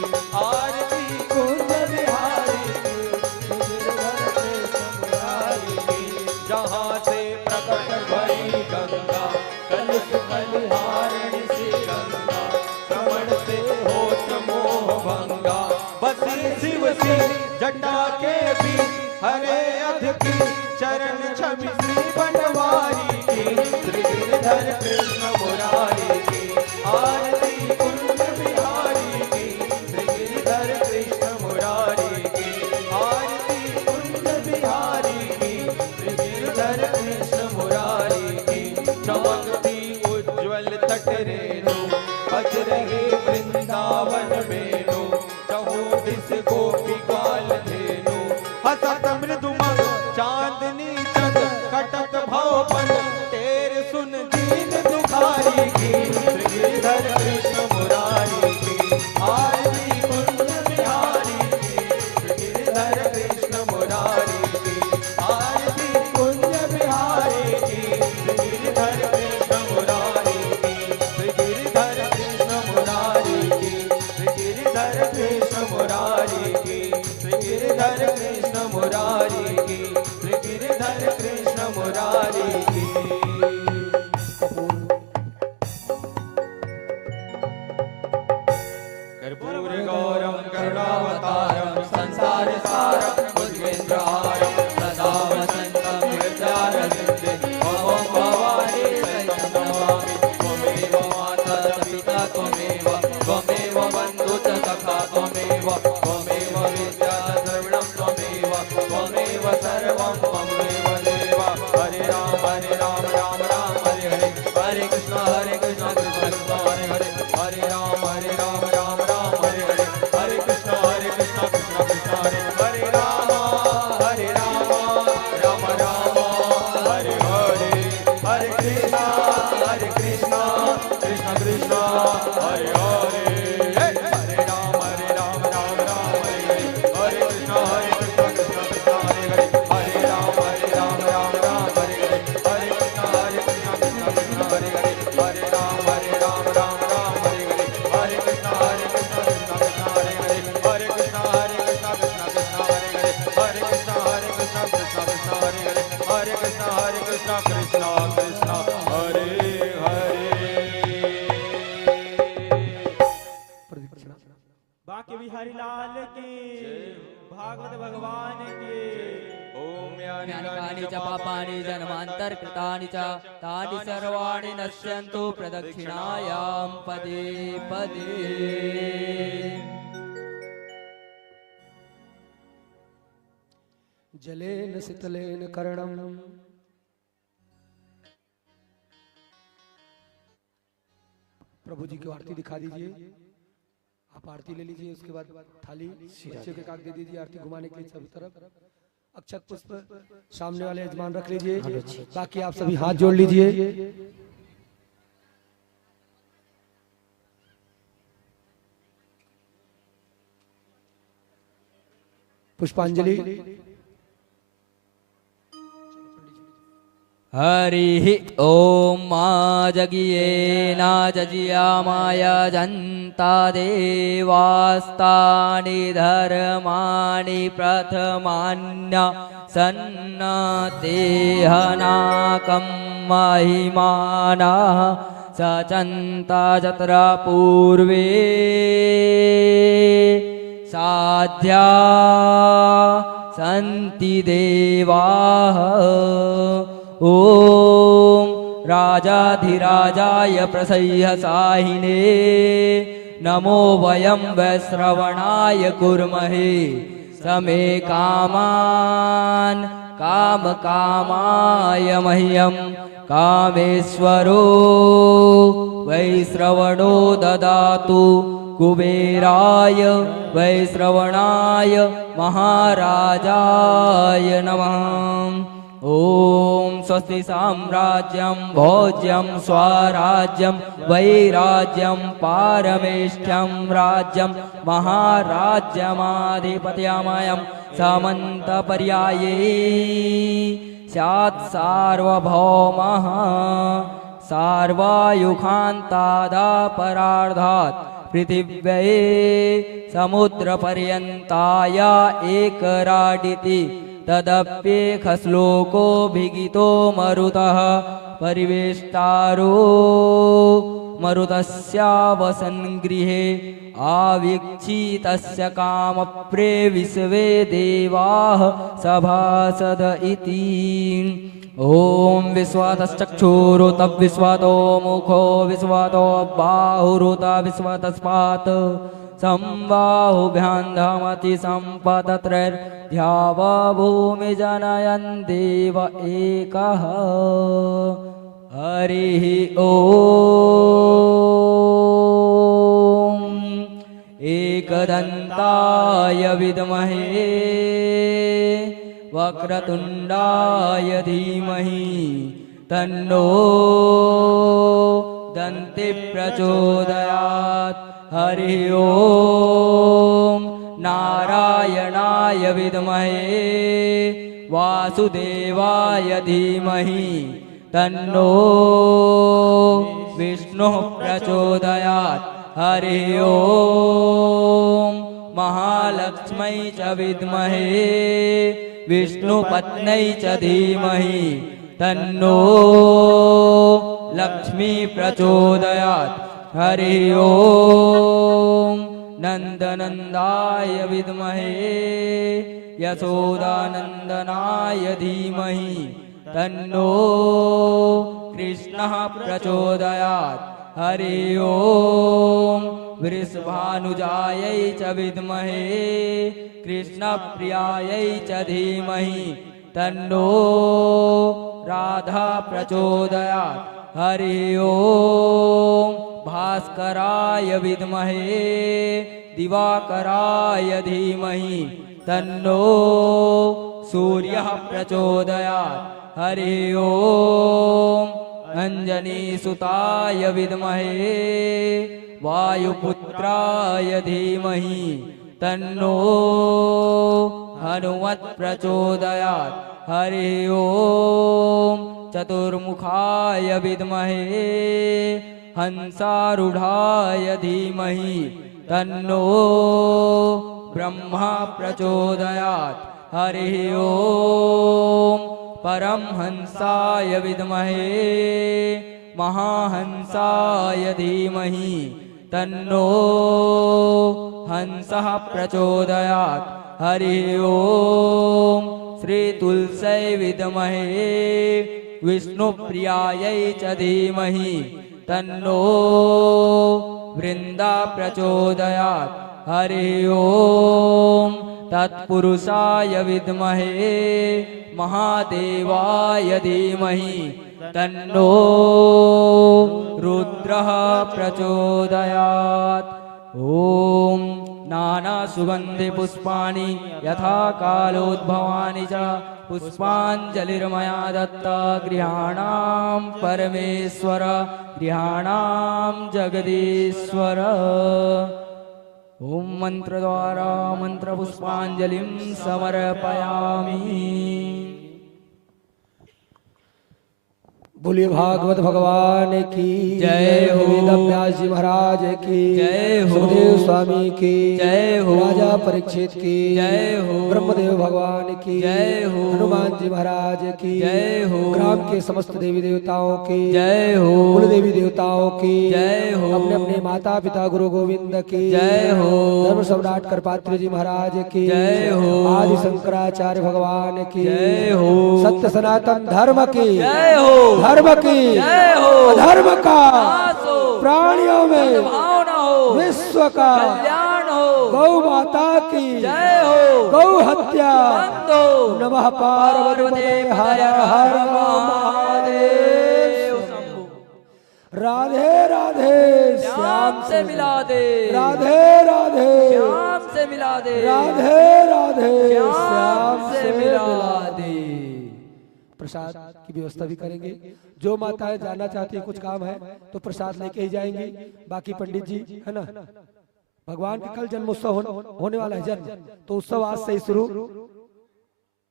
आरती कुंज बिहारी की, श्री गिरधर कृष्ण मुरारी की। जहाँ से प्रकट भई गंगा, कलुष कलिहारिणी सी गंगा। श्रवण से होत मोह भंगा, बसी शिव सी जटा के बीच। हरे अध की चरण छवि श्री बनवारी की, श्री गिरधर कृष्ण मुरारी की। आरती कुंज बिहारी की, श्री गिरधर कृष्ण मुरारी की। आरती कुंज बिहारी की, श्री गिरधर कृष्ण मुरारी इस गोपिकाल धेनु हसत मृदुमग चांदनी चंद कटक भवपन तेरे सुन दीन दुखारी की गिरधर कृष्ण मुरारी की आरती कुंज बिहारी की गिरधर कृष्ण मुरारी की आरती कुंज बिहारी की गिरधर कृष्ण मुरारी की गिरधर कृष्ण मुरारी की गिरधर कृष्ण मुरारी की गिरधर कृष्ण मुरारी की गिरधर कृष्ण मुरारी की कर्पूर गौरम करुणावतारम संसार सारम बुद्धिन्द्रहारम सदा वसंतम हृदयारविंदे ओम भवानी सहितं नमामि त्वमेव माता च पिता त्वमेव त्वमेव बन्धु च सखा त्वमेव त्वमेव विद्या द्रविणं त्वमेव त्वमेव सर्वं ममैव देव हरे राम राम राम हरे हरे हरे कृष्ण कृष्ण कृष्ण हरे हरे हरे राम राम राम हरे हरे हरे कृष्ण कृष्ण कृष्ण हरे हरे राम राम राम हरे हरे हरे कृष्ण कृष्ण कृष्ण हरे हरे हरे राम राम राम हरे हरे हरे कृष्ण कृष्ण कृष्ण हरे हरे हरे राम राम हरे हरे हरे कृष्ण कृष्ण कृष्ण हरे हरे हरे राम राम हरे हरे हरे कृष्ण कृष्ण कृष्ण हरे हरे हरे कृष्ण कृष्ण कृष्ण हरे हरे हरे कृष्ण कृष्ण कृष्ण हरे हरे हरे कृष्ण कृष्ण कृष्ण हरे हरे प्रदक्षिणा बाके बिहारी लाल की भागवत भगवान की ओम ज्ञानिकानि च पापानि जन्मान्तरकृतानि च तानि सर्वाणि नश्यन्तु प्रदक्षिणायां पदे पदे। जलेन शीतलेन कर्णम प्रभु जी की आरती दिखा दीजिए। आप आरती ले लीजिए, उसके बाद थाली बच्चे के काक दे दीजिए आरती घुमाने के लिए सभी तरफ। अक्षत पुष्प सामने वाले यजमान रख लीजिए, बाकी आप सभी हाथ जोड़ लीजिए। पुष्पांजलि। हरिः ॐ मा जगियेना जजियामाया जन्ता देवास्तानि धर्माणि प्रथमान्य सन्नतेहनाकं महिमानः सचन्ता जत्र पूर्वे साध्या सन्ति देवाः। ॐ राजाधिराजाय प्रसह्यसाहिने नमो वयं वैश्रवणाय कुर्महे समे कामान् कामकामाय मह्यं कामेश्वरो वैश्रवणो ददातु कुबेराय वैश्रवणाय महाराजाय नमः। ॐ स्वस्ति साम्राज्यं भोज्यं स्वराज्यं वैराज्यं पारमेष्ठ्यं राज्यं महाराज्यमाधिपत्यमयं समन्तपर्याये स्यात् सार्वभौमः सार्वायुखान्तादापरार्धात् पृथिव्यै समुद्रपर्यन्ताय एकराडिति तदप्येकश्लोकोऽभिगीतो मरुतः परिवेष्टारो मरुतस्यावसन्गृहे आवीक्षितस्य कामप्रे विश्वे देवाः सभासद इति। ॐ विश्वातश्चक्षुरुत विश्वातो मुखो विश्वातो बाहुरुत विश्वातस्पात् संबाहुभ्यान्धमति सम्पतत्रैर्द्यावा भूमि जनयन् देव एकः। हरिः ॐ एकदन्ताय विद्महे वक्रतुण्डाय धीमहि तन्नो दन्ति प्रचोदयात्। हरि ओम नारायणाय विद्महे वासुदेवाय धीमहि तन्नो विष्णुः प्रचोदयात्। हरि ओम महालक्ष्मै च विद्महे विष्णुपत्न्यै च धीमहि तन्नो लक्ष्मी प्रचोदयात्। हरि ओम नंदनंदाय विद्महे यशोदानंदनाय धीमहि तन्नो कृष्णः प्रचोदयात्। हरि ओम वृषभानुजायै च विद्महे कृष्णप्रियायै च धीमहि तन्नो राधा प्रचोदयात्। हरि ओम भास्कराय विद्महे दिवाकराय धीमहि तन्नो सूर्यः प्रचोदयात्। हरि ओम अंजनीसुताय विद्महे वायुपुत्राय धीमहि तन्नो हनुमत् प्रचोदयात्। हरि ओम चतुर्मुखाय विद्महे हंसारूढ़ाय धीमहि तन्नो ब्रह्मा प्रचोदयात्। हरि ओम परमहंसाय विद्महे महाहंसाय धीमहि तन्नो हंसः प्रचोदयात्। हरि ओम श्री तुलस्यै विद्महे विष्णुप्रियायै च धीमहि तन्नो वृंदा प्रचोदयात्। हरि ओम तत्पुरुषाय विद्महे महादेवाय धीमहि तन्नो रुद्रः प्रचोदयात्। ओम नाना सुगंधि पुष्पाणि यथा कालोद्भवानि च पुष्पाञ्जलिर्मया दत्ता गृहाणां परमेश्वर गृहाणां जगदीश्वर। ओम मंत्र द्वारा मंत्र पुष्पांजलिं समर्पयामि। बोलिए भागवत भगवान की जय हो। वेदव्यास जी महाराज की जय हो। सुखदेव स्वामी की जय हो। राजा परीक्षित की जय हो। ब्रह्मदेव भगवान की जय हो। हनुमान जी महाराज की जय हो। ग्राम के समस्त देवी देवताओं की जय हो। कुल देवी देवताओं की जय हो। अपने अपने माता पिता गुरु गोविंद की जय हो। धर्म सम्राट करपात्र जी महाराज की जय हो। आदि शंकराचार्य भगवान की जय हो। सत्य सनातन धर्म की जय हो। धर्म की जय हो। धर्म का नाश हो। प्राणियों में सद्भावना हो। विश्व का कल्याण हो। गौ माता की जय हो। गौ हत्या बंद हो। नमः पार्वती हर हर महादेव। शंभु। राधे राधे श्याम से मिला दे। राधे राधे श्याम से मिला दे। राधे राधे श्याम से मिला दे। प्रसाद की व्यवस्था भी करेंगे। जो माताएं जाना चाहती है कुछ काम है तो प्रसाद लेके ही जाएंगी। बाकी पंडित जी है ना, भगवान का कल जन्मोत्सव होने वाला है जन्म, तो उत्सव आज से ही शुरू।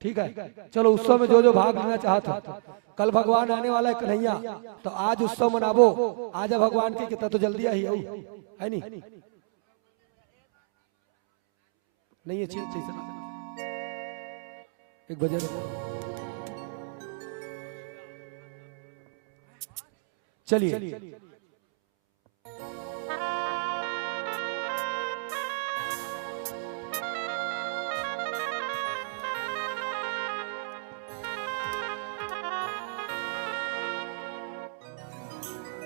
ठीक है, चलो उत्सव में जो जो भाग लेना चाहता, कल भगवान आने वाला है कन्हैया, तो आज उत्सव मनाबो। आज भगवान के कितना तो जल्दी आई है नहीं नहीं है चीज एक भजन चलिए।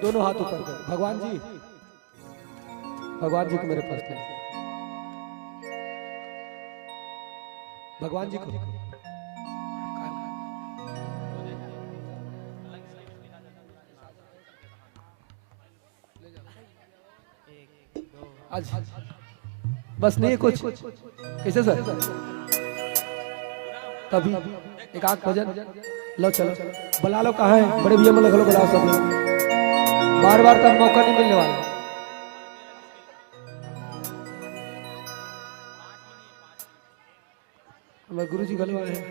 दोनों हाथ ऊपर कर। भगवान जी को मेरे पास ले। भगवान जी को आज बस नहीं है कुछ? कैसे सर? तभी एक आख भजन लो, चलो बुला लो। कहाँ है बड़े भैया? मतलब लो बुलाओ सब लोग, बार बार तब मौका नहीं मिलने वाला। हमारे गुरु जी गले वाले हैं।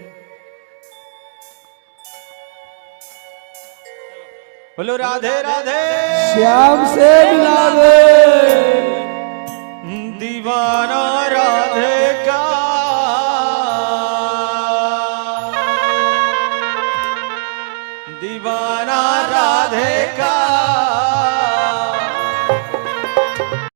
बोलो राधे राधे। श्याम से मिला दे दीवाना